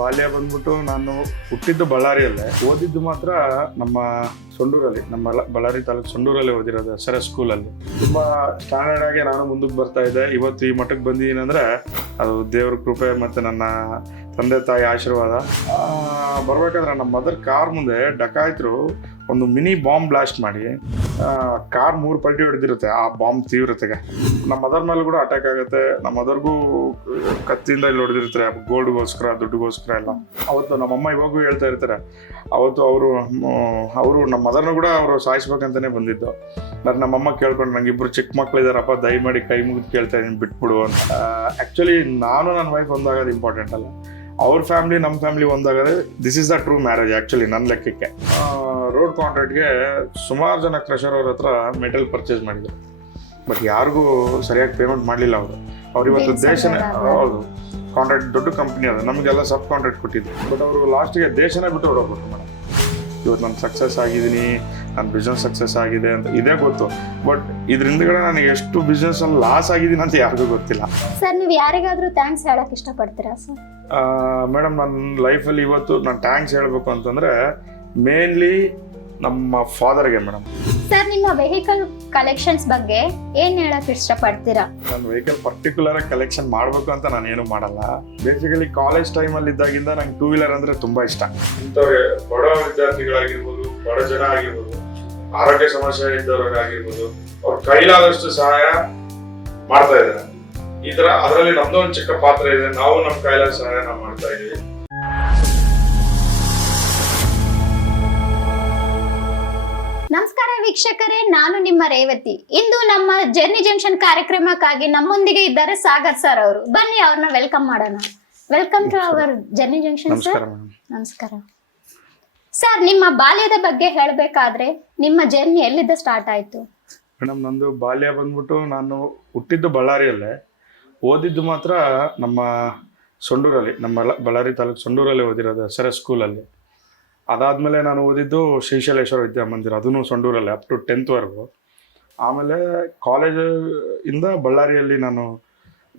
ಬಾಲ್ಯ ಬಂದ್ಬಿಟ್ಟು ನಾನು ಹುಟ್ಟಿದ್ದು ಬಳ್ಳಾರಿಯಲ್ಲೇ, ಓದಿದ್ದು ಮಾತ್ರ ನಮ್ಮ ಸೊಂಡೂರಲ್ಲಿ, ನಮ್ಮ ಬಳ್ಳಾರಿ ತಾಲೂಕು ಸೊಂಡೂರಲ್ಲಿ ಓದಿರೋದು ಸರ ಸ್ಕೂಲಲ್ಲಿ. ತುಂಬಾ ಸ್ಟ್ಯಾಂಡರ್ಡ್ ಆಗಿ ನಾನು ಮುಂದಕ್ಕೆ ಬರ್ತಾ ಇದ್ದೆ. ಇವತ್ತು ಈ ಮಟ್ಟಕ್ಕೆ ಬಂದಿದ್ದೀನಿ ಅಂದ್ರೆ ಅದು ದೇವ್ರ ಕೃಪೆ ಮತ್ತೆ ನನ್ನ ತಂದೆ ತಾಯಿ ಆಶೀರ್ವಾದ. ಬರ್ಬೇಕಾದ್ರೆ ನಮ್ಮ ಮದರ್ ಕಾರ್ ಮುಂದೆ ಡಕಾಯಿತರು ಒಂದು ಮಿನಿ ಬಾಂಬ್ ಬ್ಲಾಸ್ಟ್ ಮಾಡಿ ಕಾರ್ 3 ಪಲ್ಟಿ ಹೊಡೆದಿರುತ್ತೆ ಆ ಬಾಂಬ್ ತೀವ್ರತೆಗೆ. ನಮ್ಮ ಮದರ್ ಮೇಲೆ ಕೂಡ ಅಟ್ಯಾಕ್ ಆಗುತ್ತೆ. ನಮ್ಮ ಮದರ್ಗೂ ಕತ್ತಿಯಿಂದ ಇಲ್ಲಿ ಹೊಡೆದಿರ್ತಾರೆ, ಗೋಲ್ಡ್ಗೋಸ್ಕರ ದುಡ್ಡುಗೋಸ್ಕರ ಎಲ್ಲ. ಅವತ್ತು ನಮ್ಮಮ್ಮ ಇವಾಗೂ ಹೇಳ್ತಾ ಇರ್ತಾರೆ, ಅವತ್ತು ಅವರು ನಮ್ಮ ಮದರ್ನು ಕೂಡ ಅವರು ಸಾಯಿಸ್ಬೇಕಂತಾನೆ ಬಂದಿದ್ದು. ನಾನು ನಮ್ಮಮ್ಮ ಕೇಳ್ಕೊಂಡು, ನಂಗೆ ಇಬ್ರು ಚಿಕ್ಕ ಮಕ್ಳು ಇದಾರಪ್ಪ, ದಯಮಾಡಿ ಕೈ ಮುಗಿದು ಕೇಳ್ತಾ ಇದೀನಿ ಬಿಟ್ಬಿಡು ಅಂತ. ಆ್ಯಕ್ಚುಲಿ ನಾನು ನನ್ನ ವೈಫ್ ಒಂದಾಗೋದು ಇಂಪಾರ್ಟೆಂಟ್ ಅಲ್ಲ, ಅವ್ರ ಫ್ಯಾಮಿಲಿ ನಮ್ಮ ಫ್ಯಾಮಿಲಿ ಒಂದಾಗದೆ this is the true marriage actually ನನ್ನ ಲೆಕ್ಕಕ್ಕೆ. ರೋಡ್ ಕಾಂಟ್ರಾಕ್ಟ್ಗೆ ಸುಮಾರು ಜನ ಕ್ರಷರ್ ಅವ್ರ ಹತ್ರ ಮೆಟಲ್ ಪರ್ಚೇಸ್ ಮಾಡಿದ್ರು, ಬಟ್ ಯಾರಿಗೂ ಸರಿಯಾಗಿ ಪೇಮೆಂಟ್ ಮಾಡಲಿಲ್ಲ ಅವ್ರು ಇವತ್ತು ದೇಶನೇ, ಹೌದು ಕಾಂಟ್ರಾಕ್ಟ್ ದೊಡ್ಡ ಕಂಪ್ನಿ ಅದು, ನಮಗೆಲ್ಲ ಸಬ್ ಕಾಂಟ್ರಾಕ್ಟ್ ಕೊಟ್ಟಿದ್ರು. ಬಟ್ ಅವರು ಲಾಸ್ಟಿಗೆ ದೇಶನೇ ಬಿಟ್ಟು ಹೊರಗೋಗ್ಬಿಟ್ರು ಮೇಡಮ್. ಇವತ್ತು ನಾನು ಸಕ್ಸಸ್ ಆಗಿದ್ದೀನಿ, ನನ್ನ ಬಿಸ್ನೆಸ್ ಸಕ್ಸಸ್ ಆಗಿದೆ ಅಂತ ಇದೇ ಗೊತ್ತು, ಬಟ್ ಇದರಿಂದಗಡೆ ನನಗೆ ಎಷ್ಟು ಬಿಸ್ನೆಸ್ ಅಲ್ಲಿ ಲಾಸ್ ಆಗಿದ್ದೀನಿ ಅಂತ ಯಾರಿಗೂ ಗೊತ್ತಿಲ್ಲ. ಸರ್, ನೀವು ಯಾರಿಗಾದ್ರೂ ಥ್ಯಾಂಕ್ಸ್ ಹೇಳಕ್ ಇಷ್ಟಪಡ್ತೀರಾ ಸರ್? ಮೇಡಮ್, ನನ್ನ ಲೈಫಲ್ಲಿ ಇವತ್ತು ನಾನು ಥ್ಯಾಂಕ್ಸ್ ಹೇಳಬೇಕು ಅಂತಂದರೆ ಮೇನ್ಲಿ ನಮ್ಮ ಫಾದರ್ಗೆ ಮೇಡಮ್. ಸರ್, ನಿಮ್ಮ ವೆಹಿಕಲ್ ಕಲೆಕ್ಷನ್ಸ್ ಬಗ್ಗೆ ಏನ್ ಹೇಳಕ್ ಇಷ್ಟಪಡ್ತೀರಾ? ನಾನು ವೆಹಿಕಲ್ ಪರ್ಟಿಕ್ಯುಲರ್ ಆಗಿ ಕಲೆಕ್ಷನ್ ಮಾಡಬೇಕು ಅಂತ ನಾನು ಏನು ಮಾಡಲ್ಲ. ಬೇಸಿಕಲಿ ಕಾಲೇಜ್ ಟೈಮಲ್ಲಿ ಇದ್ದಾಗಿಂದ ನಂಗೆ 2 ವೀಲರ್ ಅಂದರೆ ತುಂಬ ಇಷ್ಟ. ಇಂಥವ್ರಿಗೆ ಬಡ ವಿದ್ಯಾರ್ಥಿಗಳಾಗಿರ್ಬೋದು, ಬಡ ಜನ ಆಗಿರ್ಬೋದು, ಆರೋಗ್ಯ ಸಮಸ್ಯೆ ಇದ್ದವ್ರಿಗಾಗಿರ್ಬೋದು, ಅವ್ರ ಕೈಲಾದಷ್ಟು ಸಹಾಯ ಮಾಡ್ತಾ ಇದ್ದಾರೆ. ಈ ಥರ ಅದರಲ್ಲಿ ನಮ್ದು ಒಂದು ಚಿಕ್ಕ ಪಾತ್ರ ಇದೆ. ನಾವು ನಮ್ಮ ಕೈಲಾದ ಸಹಾಯ ನಾವು ಮಾಡ್ತಾ ಇದ್ದೀವಿ. ನಮಸ್ಕಾರ ವೀಕ್ಷಕರೇ, ನಾನು ನಿಮ್ಮ ರೇವತಿ. ಇಂದು ನಮ್ಮ ಜರ್ನಿ ಜಂಕ್ಷನ್ ಕಾರ್ಯಕ್ರಮಕ್ಕಾಗಿ ನಮ್ಮೊಂದಿಗೆ ಇದ್ದಾರೆ ಸಾಗರ್ ಸರ್ ಅವರು. ಬನ್ನಿ ಅವ್ರನ್ನ ವೆಲ್ಕಮ್ ಮಾಡೋಣ. Welcome to our journey junction sir. ನಮಸ್ಕಾರ ಸರ್. ನಿಮ್ಮ ಬಾಲ್ಯದ ಬಗ್ಗೆ ಹೇಳಬೇಕಾದ್ರೆ ನಿಮ್ಮ ಜರ್ನಿ ಎಲ್ಲಿಂದ ಸ್ಟಾರ್ಟ್ ಆಯ್ತು? ಮೇಡಮ್, ನಂದು ಬಾಲ್ಯ ಬಂದ್ಬಿಟ್ಟು ನಾನು ಹುಟ್ಟಿದ್ದು ಬಳ್ಳಾರಿಯಲ್ಲೇ, ಓದಿದ್ದು ಮಾತ್ರ ನಮ್ಮ ಸೊಂಡೂರಲ್ಲಿ, ನಮ್ಮ ಬಳ್ಳಾರಿ ತಾಲೂಕು ಸೊಂಡೂರಲ್ಲಿ ಓದಿರೋದು ಸರ ಸ್ಕೂಲಲ್ಲಿ. ಅದಾದಮೇಲೆ ನಾನು ಓದಿದ್ದು ಶ್ರೀಶೈಲೇಶ್ವರ ವಿದ್ಯಾಮಂದಿರ, ಅದೂ ಸೊಂಡೂರಲ್ಲೇ ಅಪ್ ಟು 10th ವರೆಗೂ. ಆಮೇಲೆ ಕಾಲೇಜಿಂದ ಬಳ್ಳಾರಿಯಲ್ಲಿ ನಾನು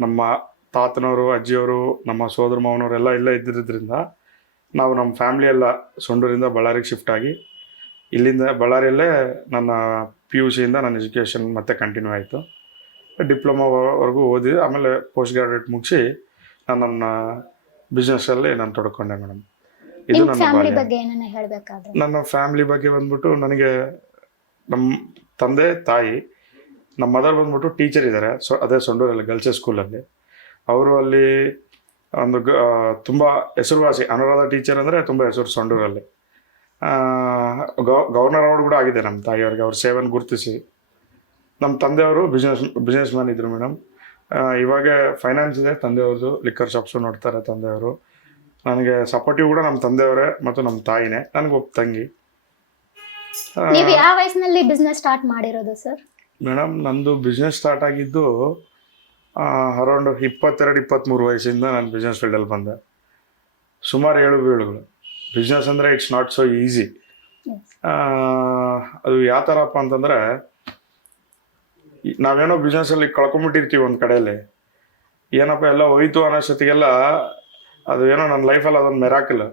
ನಮ್ಮ ತಾತನವರು, ಅಜ್ಜಿಯವರು, ನಮ್ಮ ಸೋದರ ಮಾವನವರೆಲ್ಲ ಇಲ್ಲೇ ಇದ್ದಿದ್ದರಿಂದ ನಾವು ನಮ್ಮ ಫ್ಯಾಮಿಲಿ ಎಲ್ಲ ಸೊಂಡೂರಿಂದ ಬಳ್ಳಾರಿಗೆ ಶಿಫ್ಟ್ ಆಗಿ ಇಲ್ಲಿಂದ ಬಳ್ಳಾರಿಯಲ್ಲೇ ನನ್ನ PUCಯಿಂದ ನನ್ನ ಎಜುಕೇಷನ್ ಮತ್ತೆ ಕಂಟಿನ್ಯೂ ಆಯಿತು. ಡಿಪ್ಲೊಮಾವರೆಗೂ ಓದಿ ಆಮೇಲೆ ಪೋಸ್ಟ್ ಗ್ರಾಜುಯೇಟ್ ಮುಗಿಸಿ ನಾನು ನನ್ನ ಬಿಸ್ನೆಸ್ಸಲ್ಲಿ ನಾನು ತೊಡ್ಕೊಂಡೆ ಮೇಡಮ್. ಇದು ನನ್ನ ಫ್ಯಾಮಿಲಿ ಬಗ್ಗೆ ಏನನ್ನ ಹೇಳಬೇಕಾದ್ರೆ? ನನ್ನ ಫ್ಯಾಮಿಲಿ ಬಗ್ಗೆ ಬಂದ್ಬಿಟ್ಟು ನನಗೆ ನಮ್ಮ ತಂದೆ ತಾಯಿ, ನಮ್ಮ ಮದರ್ ಬಂದ್ಬಿಟ್ಟು ಟೀಚರ್ ಇದ್ದಾರೆ. ಅದೇ ಸೊಂಡೂರಲ್ಲಿ ಗರ್ಲ್ಸ್ ಸ್ಕೂಲಲ್ಲಿ. ಅವರು ಅಲ್ಲಿ ಒಂದು ತುಂಬ ಹೆಸರುವಾಸಿ, ಅನುರಾಧ ಟೀಚರ್ ಅಂದರೆ ತುಂಬ ಹೆಸರು ಸೊಂಡೂರಲ್ಲಿ. ಗವರ್ನರ್ ಅವಾರ್ಡ್ ಕೂಡ ಆಗಿದೆ ನಮ್ಮ ತಾಯಿಯವ್ರಿಗೆ, ಅವ್ರ ಸೇವೆಯನ್ನು ಗುರುತಿಸಿ. ನಮ್ಮ ತಂದೆಯವರು ಬಿಸ್ನೆಸ್ ಮ್ಯಾನ್ ಇದ್ರು ಮೇಡಮ್. ಇವಾಗ ಫೈನಾನ್ಸ್ ಇದೆ ತಂದೆಯವ್ರದ್ದು, ಲಿಕ್ಕರ್ ಶಾಪ್ಸು ನೋಡ್ತಾರೆ ತಂದೆಯವರು. ನನಗೆ ಸಪೋರ್ಟಿವ್ ಕೂಡ ನಮ್ಮ ತಂದೆಯವರೇ ಮತ್ತು ನಮ್ಮ ತಾಯಿನೇ. ನನಗೊಬ್ಬ ತಂಗಿ. ನೀವು ಯಾವ ವಯಸ್ಸಿನಲ್ಲಿ ಬಿಸ್ನೆಸ್ ಸ್ಟಾರ್ಟ್ ಮಾಡಿರೋದು ಸರ್? ಮೇಡಮ್, ನಂದು ಬಿಸ್ನೆಸ್ ಸ್ಟಾರ್ಟ್ ಆಗಿದ್ದು ಅರೌಂಡ್ 22-23 ವಯಸ್ಸಿಂದ ನಾನು ಬಿಸ್ನೆಸ್ ಫೀಲ್ಡಲ್ಲಿ ಬಂದೆ. ಸುಮಾರು 7 ಬೀಳುಗಳು. ಬಿಸ್ನೆಸ್ ಅಂದರೆ ಇಟ್ಸ್ ನಾಟ್ ಸೊ ಈಸಿ. ಅದು ಯಾವ ಥರಪ್ಪ ಅಂತಂದರೆ, ನಾವೇನೋ ಬಿಸ್ನೆಸ್ಸಲ್ಲಿ ಕಳ್ಕೊಂಬಿಟ್ಟಿರ್ತೀವಿ ಒಂದು ಕಡೆಯಲ್ಲಿ, ಏನಪ್ಪ ಎಲ್ಲ ಹೋಯ್ತು ಅನ್ನೋಷ್ಟೊತ್ತಿಗೆಲ್ಲ ಅದು ಏನೋ ನನ್ನ ಲೈಫಲ್ಲಿ ಅದೊಂದು ಮೆರಾಕಲ್.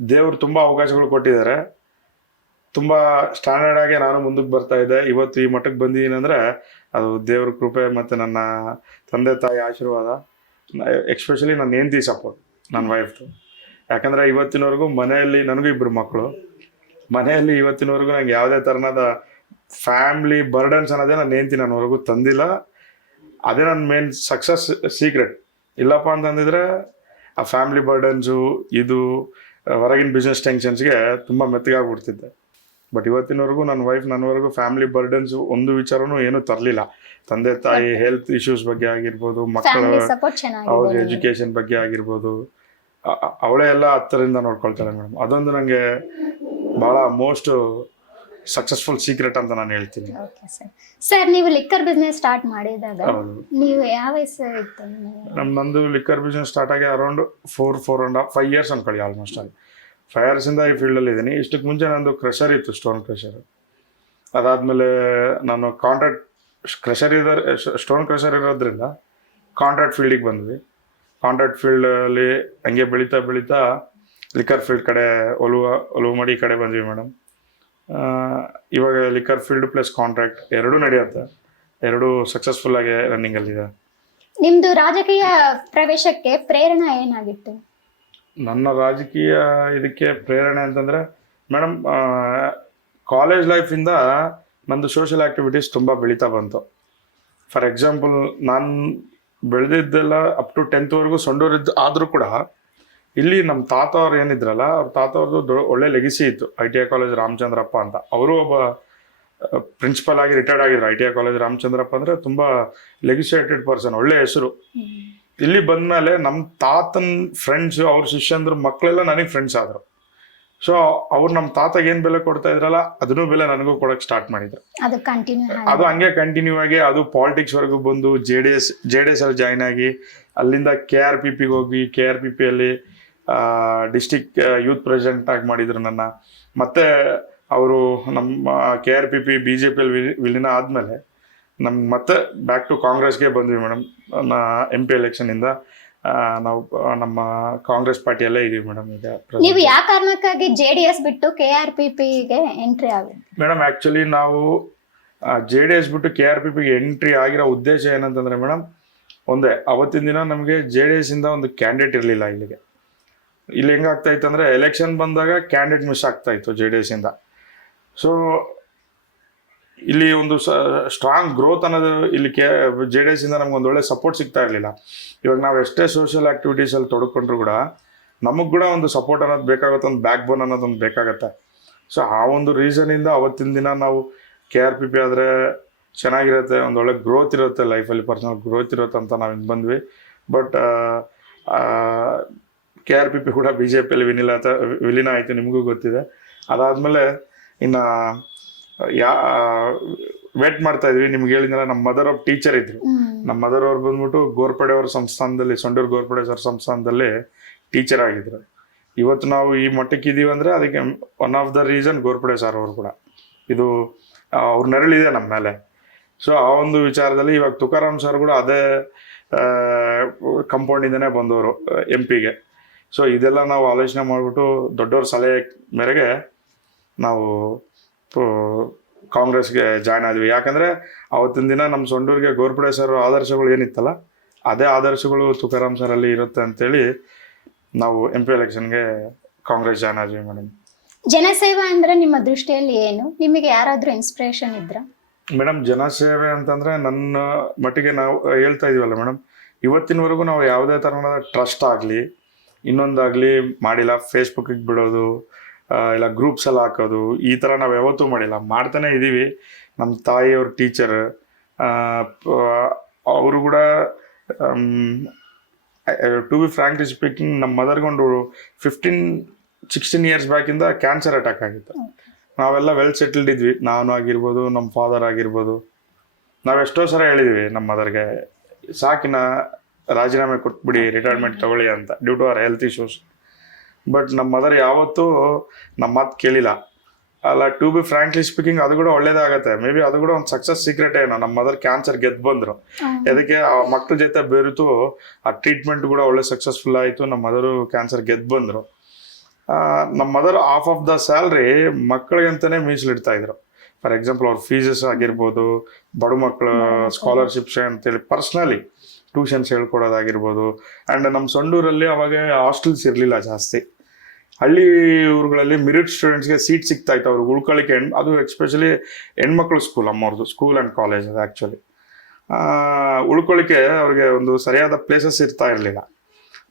ದೇವರು ತುಂಬ ಅವಕಾಶಗಳು ಕೊಟ್ಟಿದ್ದಾರೆ. ತುಂಬ ಸ್ಟ್ಯಾಂಡರ್ಡ್ ಆಗಿ ನಾನು ಮುಂದಕ್ಕೆ ಬರ್ತಾ ಇದ್ದೆ. ಇವತ್ತು ಈ ಮಟ್ಟಕ್ಕೆ ಬಂದಿದ್ದೀನಿ ಅಂದರೆ ಅದು ದೇವ್ರ ಕೃಪೆ ಮತ್ತು ನನ್ನ ತಂದೆ ತಾಯಿ ಆಶೀರ್ವಾದ, ಎಕ್ಸ್ಪೆಷಲಿ ನನ್ನ ಹೆಂಡತಿ ಸಪೋರ್ಟ್, ನನ್ನ ವೈಫ್ದು. ಯಾಕಂದರೆ ಇವತ್ತಿನವರೆಗೂ ಮನೆಯಲ್ಲಿ, ನನಗೂ 2 ಮಕ್ಕಳು, ಮನೆಯಲ್ಲಿ ಇವತ್ತಿನವರೆಗೂ ನಂಗೆ ಯಾವುದೇ ಥರನಾದ ಫ್ಯಾಮ್ಲಿ ಬರ್ಡನ್ಸ್ ಅನ್ನೋದೇ ನನ್ನ ಹೆಂಡತಿ ನನ್ನವರೆಗೂ ತಂದಿಲ್ಲ. ಅದೇ ನನ್ನ ಮೇನ್ ಸಕ್ಸಸ್ ಸೀಕ್ರೆಟ್. ಇಲ್ಲಪ್ಪ ಅಂತಂದಿದ್ರೆ ಆ ಫ್ಯಾಮಿಲಿ ಬರ್ಡನ್ಸು, ಇದು ಹೊರಗಿನ ಬಿಸ್ನೆಸ್ ಟೆನ್ಷನ್ಸ್ಗೆ ತುಂಬ ಮೆತ್ತಗಾಗ್ಬಿಡ್ತಿದ್ದೆ. ಬಟ್ ಇವತ್ತಿನವರೆಗೂ ನನ್ನ ವೈಫ್ ನನ್ನವರೆಗೂ ಫ್ಯಾಮಿಲಿ ಬರ್ಡನ್ಸು ಒಂದು ವಿಚಾರನೂ ಏನೂ ತರಲಿಲ್ಲ. ತಂದೆ ತಾಯಿ ಹೆಲ್ತ್ ಇಶ್ಯೂಸ್ ಬಗ್ಗೆ ಆಗಿರ್ಬೋದು, ಮಕ್ಕಳ ಅವ್ರ ಎಜುಕೇಷನ್ ಬಗ್ಗೆ ಆಗಿರ್ಬೋದು, ಅವಳೇ ಎಲ್ಲ ಹತ್ತರಿಂದ ನೋಡ್ಕೊಳ್ತಾಳೆ ಮೇಡಮ್. ಅದೊಂದು ನನಗೆ ಭಾಳ ಮೋಸ್ಟ್ ಸಕ್ಸಸ್ಫುಲ್ ಸೀಕ್ರೆಟ್ ಅಂತ ನಾನು ಹೇಳ್ತೀನಿ. ಸರ್, ನೀವು ಲಿಕ್ಕರ್ ಬಿಸ್ನೆಸ್ ಸ್ಟಾರ್ಟ್ ಮಾಡಿದಾಗ ನೀವು ಯಾವ ವಯಸ್ಸು ಇತ್ತು? ನಂದು ಲಿಕ್ಕರ್ ಬಿಸ್ನೆಸ್ ಸ್ಟಾರ್ಟ್ ಆಗಿ ಅರೌಂಡ್ 4.5 ಇಯರ್ಸ್ ಅನ್ಕೊಳ್ಳಿ, ಆಲ್ಮೋಸ್ಟ್ ಆಗಿ 5 ಇಯರ್ಸಿಂದ ಈ ಫೀಲ್ಡಲ್ಲಿ ಇದ್ದೀನಿ. ಇಷ್ಟಕ್ಕೆ ಮುಂಚೆ ನಂದು ಕ್ರಷರ್ ಇತ್ತು, ಸ್ಟೋನ್ ಕ್ರಷರ್. ಅದಾದಮೇಲೆ ನಾನು ಕಾಂಟ್ರಾಕ್ಟ್ ಸ್ಟೋನ್ ಕ್ರಷರ್ ಇರೋದ್ರಿಂದ ಕಾಂಟ್ರಾಕ್ಟ್ ಫೀಲ್ಡಿಗೆ ಬಂದ್ವಿ. ಕಾಂಟ್ರಾಕ್ಟ್ ಫೀಲ್ಡಲ್ಲಿ ಹಂಗೆ ಬೆಳೀತಾ ಬೆಳೀತಾ ಲಿಕ್ಕರ್ ಫೀಲ್ಡ್ ಕಡೆ ಒಲವು ಮಾಡಿ ಈ ಕಡೆ ಬಂದ್ವಿ ಮೇಡಮ್. ಇವಾಗ ಲಿಕ್ಕರ್ ಫೀಲ್ಡ್ ಪ್ಲಸ್ ಕಾಂಟ್ರಾಕ್ಟ್ ಎರಡೂ ನಡೆಯುತ್ತೆ, ಎರಡೂ ಸಕ್ಸಸ್ಫುಲ್ ಆಗಿ ರನ್ನಿಂಗಲ್ಲಿದೆ. ನಿಮ್ದು ರಾಜಕೀಯ ಪ್ರವೇಶಕ್ಕೆ ಪ್ರೇರಣೆ ಏನಾಗಿತ್ತು? ನನ್ನ ರಾಜಕೀಯ ಇದಕ್ಕೆ ಪ್ರೇರಣೆ ಅಂತಂದರೆ ಮೇಡಮ್, ಕಾಲೇಜ್ ಲೈಫಿಂದ ನಂದು ಸೋಷಿಯಲ್ ಆ್ಯಕ್ಟಿವಿಟೀಸ್ ತುಂಬ ಬೆಳೀತಾ ಬಂತು. ಫಾರ್ ಎಕ್ಸಾಂಪಲ್, ನಾನು ಬೆಳೆದಿದ್ದೆಲ್ಲ ಅಪ್ ಟು 10th ಸೊಂಡೂರಿದ್ದು ಆದರೂ ಕೂಡ ಇಲ್ಲಿ ನಮ್ಮ ತಾತ ಅವ್ರು ಏನಿದ್ರಲ್ಲ, ಅವ್ರ ತಾತ ಅವ್ರದ್ದು ಒಳ್ಳೆ ಲೆಗಿಸಿ ಇತ್ತು. ITI ಕಾಲೇಜ್ ರಾಮಚಂದ್ರಪ್ಪ ಅಂತ, ಅವರು ಒಬ್ಬ ಪ್ರಿನ್ಸಿಪಲ್ ಆಗಿ ರಿಟೈರ್ಡ್ ಆಗಿದ್ರು. ITI ಕಾಲೇಜ್ ರಾಮಚಂದ್ರಪ್ಪ ಅಂದರೆ ತುಂಬ ಲೆಗಿಸಿಯೇಟೆಡ್ ಪರ್ಸನ್, ಒಳ್ಳೆ ಹೆಸರು. ಇಲ್ಲಿ ಬಂದಮೇಲೆ ನಮ್ಮ ತಾತನ ಫ್ರೆಂಡ್ಸು, ಅವ್ರ ಶಿಷ್ಯಂದ್ರ ಮಕ್ಕಳೆಲ್ಲ ನನಗೆ ಫ್ರೆಂಡ್ಸ್ ಆದರು. ಸೊ ಅವ್ರು ನಮ್ಮ ತಾತಗೆ ಏನು ಬೆಲೆ ಕೊಡ್ತಾ ಇದ್ರಲ್ಲ, ಅದನ್ನೂ ಬೆಲೆ ನನಗೂ ಕೊಡೋಕೆ ಸ್ಟಾರ್ಟ್ ಮಾಡಿದ್ರು. ಅದು ಹಂಗೆ ಕಂಟಿನ್ಯೂ ಆಗಿ ಅದು ಪಾಲಿಟಿಕ್ಸ್ವರೆಗೂ ಬಂದು ಜೆ ಡಿ ಎಸ್ ಅಲ್ಲಿ ಜಾಯ್ನ್ ಆಗಿ ಅಲ್ಲಿಂದ KRPPಗೆ ಹೋಗಿ KRPPಯಲ್ಲಿ ಡಿಸ್ಟಿಕ್ ಯೂತ್ ಪ್ರೆಸಿಡೆಂಟ್ ಆಗಿ ಮಾಡಿದ್ರು ನನ್ನ. ಮತ್ತೆ ಅವರು ನಮ್ಮ KRPP BJPಯಲ್ಲಿ ವಿಲೀನ ಆದಮೇಲೆ ಮತ್ತೆ ಬ್ಯಾಕ್ ಟು ಕಾಂಗ್ರೆಸ್ಗೆ ಬಂದ್ವಿ ಮೇಡಮ್. MP ಎಲೆಕ್ಷನಿಂದ ನಾವು ನಮ್ಮ ಕಾಂಗ್ರೆಸ್ ಪಾರ್ಟಿಯಲ್ಲೇ ಇದೀವಿ ಮೇಡಮ್. ಈಗ ನೀವು ಯಾವ ಕಾರಣಕ್ಕಾಗಿ JDS ಬಿಟ್ಟು KRPPಗೆ ಎಂಟ್ರಿ ಆಗಿದೆ ಮೇಡಮ್? ಆ್ಯಕ್ಚುಲಿ ನಾವು JDS ಬಿಟ್ಟು KRPPಗೆ ಎಂಟ್ರಿ ಆಗಿರೋ ಉದ್ದೇಶ ಏನಂತಂದರೆ ಮೇಡಮ್, ಒಂದೇ, ಅವತ್ತಿನ ದಿನ ನಮಗೆ JDS ಇಂದ ಒಂದು ಕ್ಯಾಂಡಿಡೇಟ್ ಇರಲಿಲ್ಲ ಇಲ್ಲಿಗೆ. ಇಲ್ಲಿ ಹೆಂಗಾಗ್ತಾ ಇತ್ತು ಅಂದರೆ, ಎಲೆಕ್ಷನ್ ಬಂದಾಗ ಕ್ಯಾಂಡಿಡೇಟ್ ಮಿಸ್ ಆಗ್ತಾ ಇತ್ತು JDS ಇಂದ. ಸೊ ಇಲ್ಲಿ ಒಂದು ಸ್ಟ್ರಾಂಗ್ ಗ್ರೋತ್ ಅನ್ನೋದು ಇಲ್ಲಿ JDS ಇಂದ ನಮ್ಗೆ ಒಂದು ಒಳ್ಳೆ ಸಪೋರ್ಟ್ ಸಿಗ್ತಾ ಇರಲಿಲ್ಲ. ಇವಾಗ ನಾವು ಎಷ್ಟೇ ಸೋಷಿಯಲ್ ಆ್ಯಕ್ಟಿವಿಟೀಸಲ್ಲಿ ತೊಡ್ಕೊಂಡ್ರು ಕೂಡ ನಮಗೆ ಕೂಡ ಒಂದು ಸಪೋರ್ಟ್ ಅನ್ನೋದು ಬೇಕಾಗುತ್ತೆ, ಒಂದು ಬ್ಯಾಕ್ ಬೋನ್ ಅನ್ನೋದೊಂದು ಬೇಕಾಗತ್ತೆ. ಸೊ ಆ ಒಂದು ರೀಸನಿಂದ ಅವತ್ತಿನ ದಿನ ನಾವು KRPP ಆದರೆ ಚೆನ್ನಾಗಿರುತ್ತೆ, ಒಂದು ಒಳ್ಳೆ ಗ್ರೋತ್ ಇರುತ್ತೆ, ಲೈಫಲ್ಲಿ ಪರ್ಸನಲ್ ಗ್ರೋತ್ ಇರುತ್ತೆ ಅಂತ ನಾವು ಹಿಂಗೆ ಬಂದ್ವಿ. ಬಟ್ KRPP ಕೂಡ BJPಯಲ್ಲಿ ವಿಲೀನ ಆಯಿತು, ನಿಮಗೂ ಗೊತ್ತಿದೆ. ಅದಾದಮೇಲೆ ಇನ್ನು ವೇಟ್ ಮಾಡ್ತಾ ಇದ್ವಿ. ನಿಮ್ಗೆ ಹೇಳಿದ್ನಲ್ಲ, ನಮ್ಮ ಮದರ್ ಒಬ್ಬ ಟೀಚರ್ ಇದ್ರು. ನಮ್ಮ ಮದರ್ ಅವ್ರು ಬಂದ್ಬಿಟ್ಟು ಗೋರ್ಪಡೆ ಅವ್ರ ಸಂಸ್ಥಾನದಲ್ಲಿ, ಸೊಂಡೂರು ಗೋರ್ಪಡೆ ಸರ್ ಸಂಸ್ಥಾನದಲ್ಲಿ ಟೀಚರ್ ಆಗಿದ್ರು. ಇವತ್ತು ನಾವು ಈ ಮಟ್ಟಕ್ಕೆ ಇದೀವಿ ಅಂದರೆ ಅದಕ್ಕೆ one of the reason Ghorpade sir ಅವರು ಕೂಡ. ಇದು ಅವ್ರ ನೆರಳಿದೆ ನಮ್ಮ ಮೇಲೆ. ಸೊ ಆ ಒಂದು ವಿಚಾರದಲ್ಲಿ ಇವಾಗ ತುಕಾರಾಮ್ ಸರ್ ಕೂಡ ಅದೇ ಕಂಪೌಂಡಿಂದನೇ ಬಂದವರು MP ಗೆ. ಸೊ ಇದೆಲ್ಲ ನಾವು ಆಲೋಚನೆ ಮಾಡಿಬಿಟ್ಟು ದೊಡ್ಡವ್ರ ಸಲಹೆ ಮೇರೆಗೆ ನಾವು ಕಾಂಗ್ರೆಸ್ಗೆ ಜಾಯ್ನ್ ಆದ್ವಿ. ಯಾಕಂದರೆ ಅವತ್ತಿನ ದಿನ ನಮ್ಮ ಸೊಂಡೂರಿಗೆ ಗೋರ್ಪಡೆ ಸರ್ ಆದರ್ಶಗಳು ಏನಿತ್ತಲ್ಲ, ಅದೇ ಆದರ್ಶಗಳು ತುಕಾರಾಮ್ ಸರಲ್ಲಿ ಇರುತ್ತೆ ಅಂತೇಳಿ ನಾವು MP ಎಲೆಕ್ಷನ್ಗೆ ಕಾಂಗ್ರೆಸ್ ಜಾಯ್ನ್ ಆದ್ವಿ ಮೇಡಮ್. ಜನಸೇವೆ ಅಂದರೆ ನಿಮ್ಮ ದೃಷ್ಟಿಯಲ್ಲಿ ಏನು? ನಿಮಗೆ ಯಾರಾದರೂ ಇನ್ಸ್ಪಿರೇಷನ್ ಇದ್ರಾ ಮೇಡಮ್? ಜನಸೇವೆ ಅಂತಂದರೆ ನನ್ನ ಮಟ್ಟಿಗೆ ನಾವು ಹೇಳ್ತಾ ಇದೀವಲ್ಲ ಮೇಡಮ್, ಇವತ್ತಿನವರೆಗೂ ನಾವು ಯಾವುದೇ ಥರದ ಟ್ರಸ್ಟ್ ಆಗಲಿ ಇನ್ನೊಂದಾಗಲಿ ಮಾಡಿಲ್ಲ. ಫೇಸ್ಬುಕ್ಕಿಗೆ ಬಿಡೋದು, ಇಲ್ಲ ಗ್ರೂಪ್ಸ್ ಎಲ್ಲ ಹಾಕೋದು, ಈ ಥರ ನಾವು ಯಾವತ್ತೂ ಮಾಡಿಲ್ಲ. ಮಾಡ್ತಾನೆ ಇದ್ದೀವಿ. ನಮ್ಮ ತಾಯಿಯವ್ರ ಟೀಚರ್, ಅವರು ಕೂಡ ಟು ಬಿ ಫ್ರಾಂಕ್ಲಿ ಸ್ಪೀಕಿಂಗ್, ನಮ್ಮ ಮದರ್ಗೊಂಡು 15-16 ಇಯರ್ಸ್ ಬ್ಯಾಕಿಂದ ಕ್ಯಾನ್ಸರ್ ಅಟ್ಯಾಕ್ ಆಗಿತ್ತು. ನಾವೆಲ್ಲ ವೆಲ್ ಸೆಟಲ್ಡ್ ಇದ್ವಿ, ನಾನು ಆಗಿರ್ಬೋದು, ನಮ್ಮ ಫಾದರ್ ಆಗಿರ್ಬೋದು. ನಾವು ಎಷ್ಟೋ ಸಲ ಹೇಳಿದ್ವಿ ನಮ್ಮ ಮದರ್ಗೆ, ಸಾಕಿನ ರಾಜೀನಾಮೆ ಕೊಟ್ಬಿಡಿ, ರಿಟೈರ್ಮೆಂಟ್ ತಗೊಳ್ಳಿ ಅಂತ, due to our health issues. But ನಮ್ಮ ಮದರ್ ಯಾವತ್ತೂ ನಮ್ಮ ಮಾತು ಕೇಳಿಲ್ಲ. ಅಲ್ಲ, ಟು ಬಿ ಫ್ರಾಂಕ್ಲಿ ಸ್ಪೀಕಿಂಗ್, ಅದು ಕೂಡ ಒಳ್ಳೇದಾಗತ್ತೆ. ಮೇ ಬಿ ಅದು ಕೂಡ ಒಂದು ಸಕ್ಸಸ್ ಸೀಕ್ರೆಟ್ ಏನೋ. ನಮ್ಮ ಮದರ್ ಕ್ಯಾನ್ಸರ್ ಗೆದ್ದು ಬಂದರು, ಅದಕ್ಕೆ ಆ ಮಕ್ಕಳ ಜೊತೆ ಬೆರೆತು ಆ ಟ್ರೀಟ್ಮೆಂಟ್ ಕೂಡ ಒಳ್ಳೆ ಸಕ್ಸಸ್ಫುಲ್ ಆಯಿತು. ನಮ್ಮ ಮದರು ಕ್ಯಾನ್ಸರ್ ಗೆದ್ದು ಬಂದರು. ನಮ್ಮ mother half of the salary ಮಕ್ಕಳಿಗಂತಲೇ ಮೀಸಲಿಡ್ತಾ ಇದ್ರು. ಫಾರ್ ಎಕ್ಸಾಂಪಲ್, ಅವ್ರ ಫೀಸಸ್ ಆಗಿರ್ಬೋದು, ಬಡ ಮಕ್ಕಳು ಸ್ಕಾಲರ್ಶಿಪ್ಸ್ ಅಂತೇಳಿ ಪರ್ಸ್ನಲಿ ಟ್ಯೂಷನ್ಸ್ ಹೇಳ್ಕೊಡೋದಾಗಿರ್ಬೋದು. ಆ್ಯಂಡ್ ನಮ್ಮ ಸೊಂಡೂರಲ್ಲಿ ಅವಾಗ ಹಾಸ್ಟೆಲ್ಸ್ ಇರಲಿಲ್ಲ ಜಾಸ್ತಿ. ಹಳ್ಳಿ ಊರುಗಳಲ್ಲಿ ಮೆರಿಟ್ ಸ್ಟೂಡೆಂಟ್ಸ್ಗೆ ಸೀಟ್ ಸಿಗ್ತಾ ಇತ್ತು ಅವ್ರಿಗೆ ಉಳ್ಕೊಳ್ಳಿಕ್ಕೆ. ಅದು ಎಕ್ಸ್ಪೆಷಲಿ ಹೆಣ್ಮಕ್ಳು ಸ್ಕೂಲ್, ಅಮ್ಮವ್ರದ್ದು ಸ್ಕೂಲ್ ಆ್ಯಂಡ್ ಕಾಲೇಜ್ ಅದು ಆ್ಯಕ್ಚುಲಿ. ಉಳ್ಕೊಳ್ಳಿಕ್ಕೆ ಅವ್ರಿಗೆ ಒಂದು ಸರಿಯಾದ ಪ್ಲೇಸಸ್ ಇರ್ತಾ ಇರಲಿಲ್ಲ.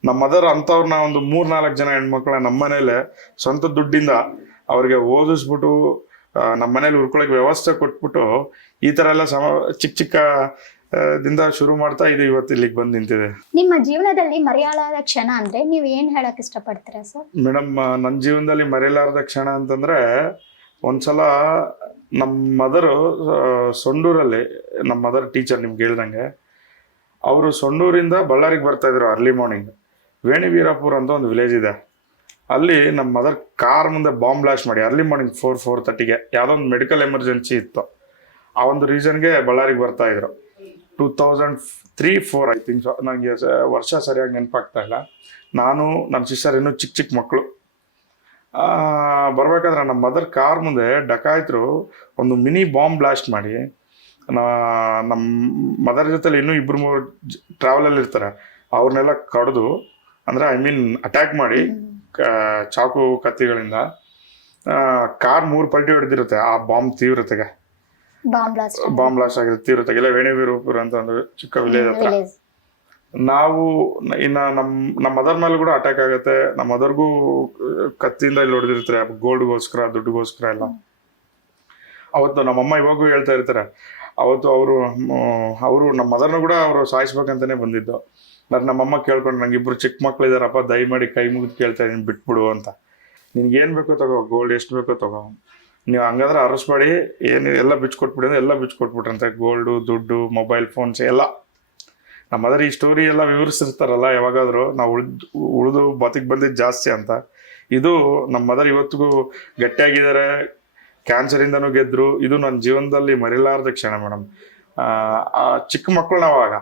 ನಮ್ಮ ಮದರ್ ಅಂಥವ್ರನ್ನ ಒಂದು 3-4 ಜನ ಹೆಣ್ಮಕ್ಳ ನಮ್ಮ ಮನೇಲೆ ಸ್ವಂತ ದುಡ್ಡಿಂದ ಅವ್ರಿಗೆ ಓದಿಸ್ಬಿಟ್ಟು ನಮ್ಮ ಮನೇಲಿ ಉಳ್ಕೊಳ್ಳೋಕೆ ವ್ಯವಸ್ಥೆ ಕೊಟ್ಬಿಟ್ಟು ಈ ಥರ ಎಲ್ಲ ಚಿಕ್ಕ ದಿಂದ ಶುರು ಮಾಡ್ತಾ ಇದು ಇವತ್ತು ಇಲ್ಲಿಗೆ ಬಂದು ನಿಂತಿದೆ. ನಿಮ್ಮ ಜೀವನದಲ್ಲಿ ಮರೆಯಲಾದ ಕ್ಷಣ ಅಂದ್ರೆ ನೀವು ಏನ್ ಹೇಳಕ್ ಇಷ್ಟಪಡ್ತೀರಾ ಸರ್? ಮೇಡಮ್, ನನ್ನ ಜೀವನದಲ್ಲಿ ಮರೆಯಲಾರದ ಕ್ಷಣ ಅಂತಂದ್ರೆ, ಒಂದ್ಸಲ ನಮ್ಮ ಮದರು ಸೊಂಡೂರಲ್ಲಿ, ನಮ್ಮ ಮದರ್ ಟೀಚರ್ ನಿಮ್ಗೆ ಹೇಳ್ದಂಗೆ, ಅವರು ಸೊಂಡೂರಿಂದ ಬಳ್ಳಾರಿಗೆ ಬರ್ತಾ ಇದ್ರು ಅರ್ಲಿ ಮಾರ್ನಿಂಗ್. ವೇಣಿವೀರಾಪುರ ಅಂತ ಒಂದು ವಿಲೇಜ್ ಇದೆ, ಅಲ್ಲಿ ನಮ್ಮ ಮದರ್ ಕಾರ್ ಮುಂದೆ ಬಾಂಬ್ ಬ್ಲಾಸ್ಟ್ ಮಾಡಿ ಅರ್ಲಿ ಮಾರ್ನಿಂಗ್ 4-4:30ಗೆ ಯಾವುದೋ ಒಂದು ಮೆಡಿಕಲ್ ಎಮರ್ಜೆನ್ಸಿ ಇತ್ತು. ಆ ಒಂದು ರೀಸನ್ಗೆ ಬಳ್ಳಾರಿಗೆ ಬರ್ತಾ ಇದ್ರು. 2003-4 ಐ ಥಿಂಕ್. ನನಗೆ ವರ್ಷ ಸರಿಯಾಗಿ ನೆನಪಾಗ್ತಾ ಇಲ್ಲ. ನಾನು ನನ್ನ ಸಿಸ್ಟರ್ ಇನ್ನೂ ಚಿಕ್ಕ ಚಿಕ್ಕ ಮಕ್ಕಳು. ಬರ್ಬೇಕಾದ್ರೆ ನಮ್ಮ ಮದರ್ ಕಾರ್ ಮುಂದೆ ಡಕಾಯಿತರು ಒಂದು ಮಿನಿ ಬಾಂಬ್ ಬ್ಲಾಸ್ಟ್ ಮಾಡಿ ನಮ್ಮ ಮದರ್ ಜೊತೆಲಿ ಇನ್ನೂ 2-3 ಟ್ರಾವೆಲಲ್ಲಿ ಇರ್ತಾರೆ, ಅವ್ರನ್ನೆಲ್ಲ ಕಡ್ದು, ಅಂದರೆ ಐ ಮೀನ್ ಅಟ್ಯಾಕ್ ಮಾಡಿ ಚಾಕು ಕತ್ತಿಗಳಿಂದ ಕಾರ್ 3 ಪಲ್ಟಿ ಹೊಡೆದಿರುತ್ತೆ ಆ ಬಾಂಬ್ ತೀವ್ರತೆಗೆ. ಬಾಂಬ್ ಬ್ಲಾಸ್ಟ್ ಆಗಿರುತ್ತೆ ತೀವ್ರತೆಗೆ. ಇಲ್ಲ ವೇಣಿವೀರಪುರ ಅಂತ ಒಂದು ಚಿಕ್ಕ ವಿಲೇಜ್ ಹತ್ರ. ನಾವು ಇನ್ನು ನಮ್ಮ ಮದರ್ ಮೇಲೆ ಕೂಡ ಅಟ್ಯಾಕ್ ಆಗುತ್ತೆ. ನಮ್ಮ ಮದರ್ಗೂ ಕತ್ತಿಯಿಂದ ಇಲ್ಲಿ ಹೊಡೆದಿರ್ತಾರೆ ಗೋಲ್ಡ್ಗೋಸ್ಕರ, ದುಡ್ಡುಗೋಸ್ಕರ ಎಲ್ಲ. ಅವತ್ತು ನಮ್ಮಮ್ಮ ಇವಾಗೂ ಹೇಳ್ತಾ ಇರ್ತಾರೆ, ಅವತ್ತು ಅವರು ನಮ್ಮ ಮದರ್ನ ಕೂಡ ಅವರು ಸಾಯಿಸ್ಬೇಕಂತಾನೆ ಬಂದಿದ್ದು. ನಮ್ಮಮ್ಮ ಕೇಳ್ಕೊಂಡು, ನಂಗೆ 2 ಚಿಕ್ಕ ಮಕ್ಳು ಇದಾರಪ್ಪ, ದಯಮಾಡಿ ಕೈ ಮುಗಿದು ಕೇಳ್ತಾ ಇದೀನಿ, ಬಿಟ್ಬಿಡು ಅಂತ. ನಿನ್ಗೆ ಏನು ಬೇಕೋ ತಗೋ, ಗೋಲ್ಡ್ ಎಷ್ಟು ಬೇಕೋ ತಗೋ, ನೀವು ಹಂಗಾದ್ರೆ ಅರಸ್ಬೇಡಿ, ಏನು ಎಲ್ಲ ಬಿಚ್ಕೊಟ್ಬಿಡಿ ಅಂದ್ರೆ ಎಲ್ಲ ಬಿಚ್ಕೊಟ್ಬಿಟ್ರಂತೆ. ಗೋಲ್ಡು, ದುಡ್ಡು, ಮೊಬೈಲ್ ಫೋನ್ಸ್ ಎಲ್ಲ. ನಮ್ಮ ಮದರ್ ಈ ಸ್ಟೋರಿ ಎಲ್ಲ ವಿವರಿಸಿರ್ತಾರಲ್ಲ ಯಾವಾಗಾದರೂ, ನಾವು ಉಳಿದು ಬದುಕಿ ಬಂದಿದ್ದು ಜಾಸ್ತಿ ಅಂತ. ಇದು ನಮ್ಮ ಮದರ್ ಇವತ್ತಿಗೂ ಗಟ್ಟಿಯಾಗಿದ್ದಾರೆ, ಕ್ಯಾನ್ಸರಿಂದನೂ ಗೆದ್ದರು. ಇದು ನನ್ನ ಜೀವನದಲ್ಲಿ ಮರಿಲಾರದ ಕ್ಷಣ ಮೇಡಮ್. ಚಿಕ್ಕ ಮಕ್ಕಳು ನಾವಾಗ,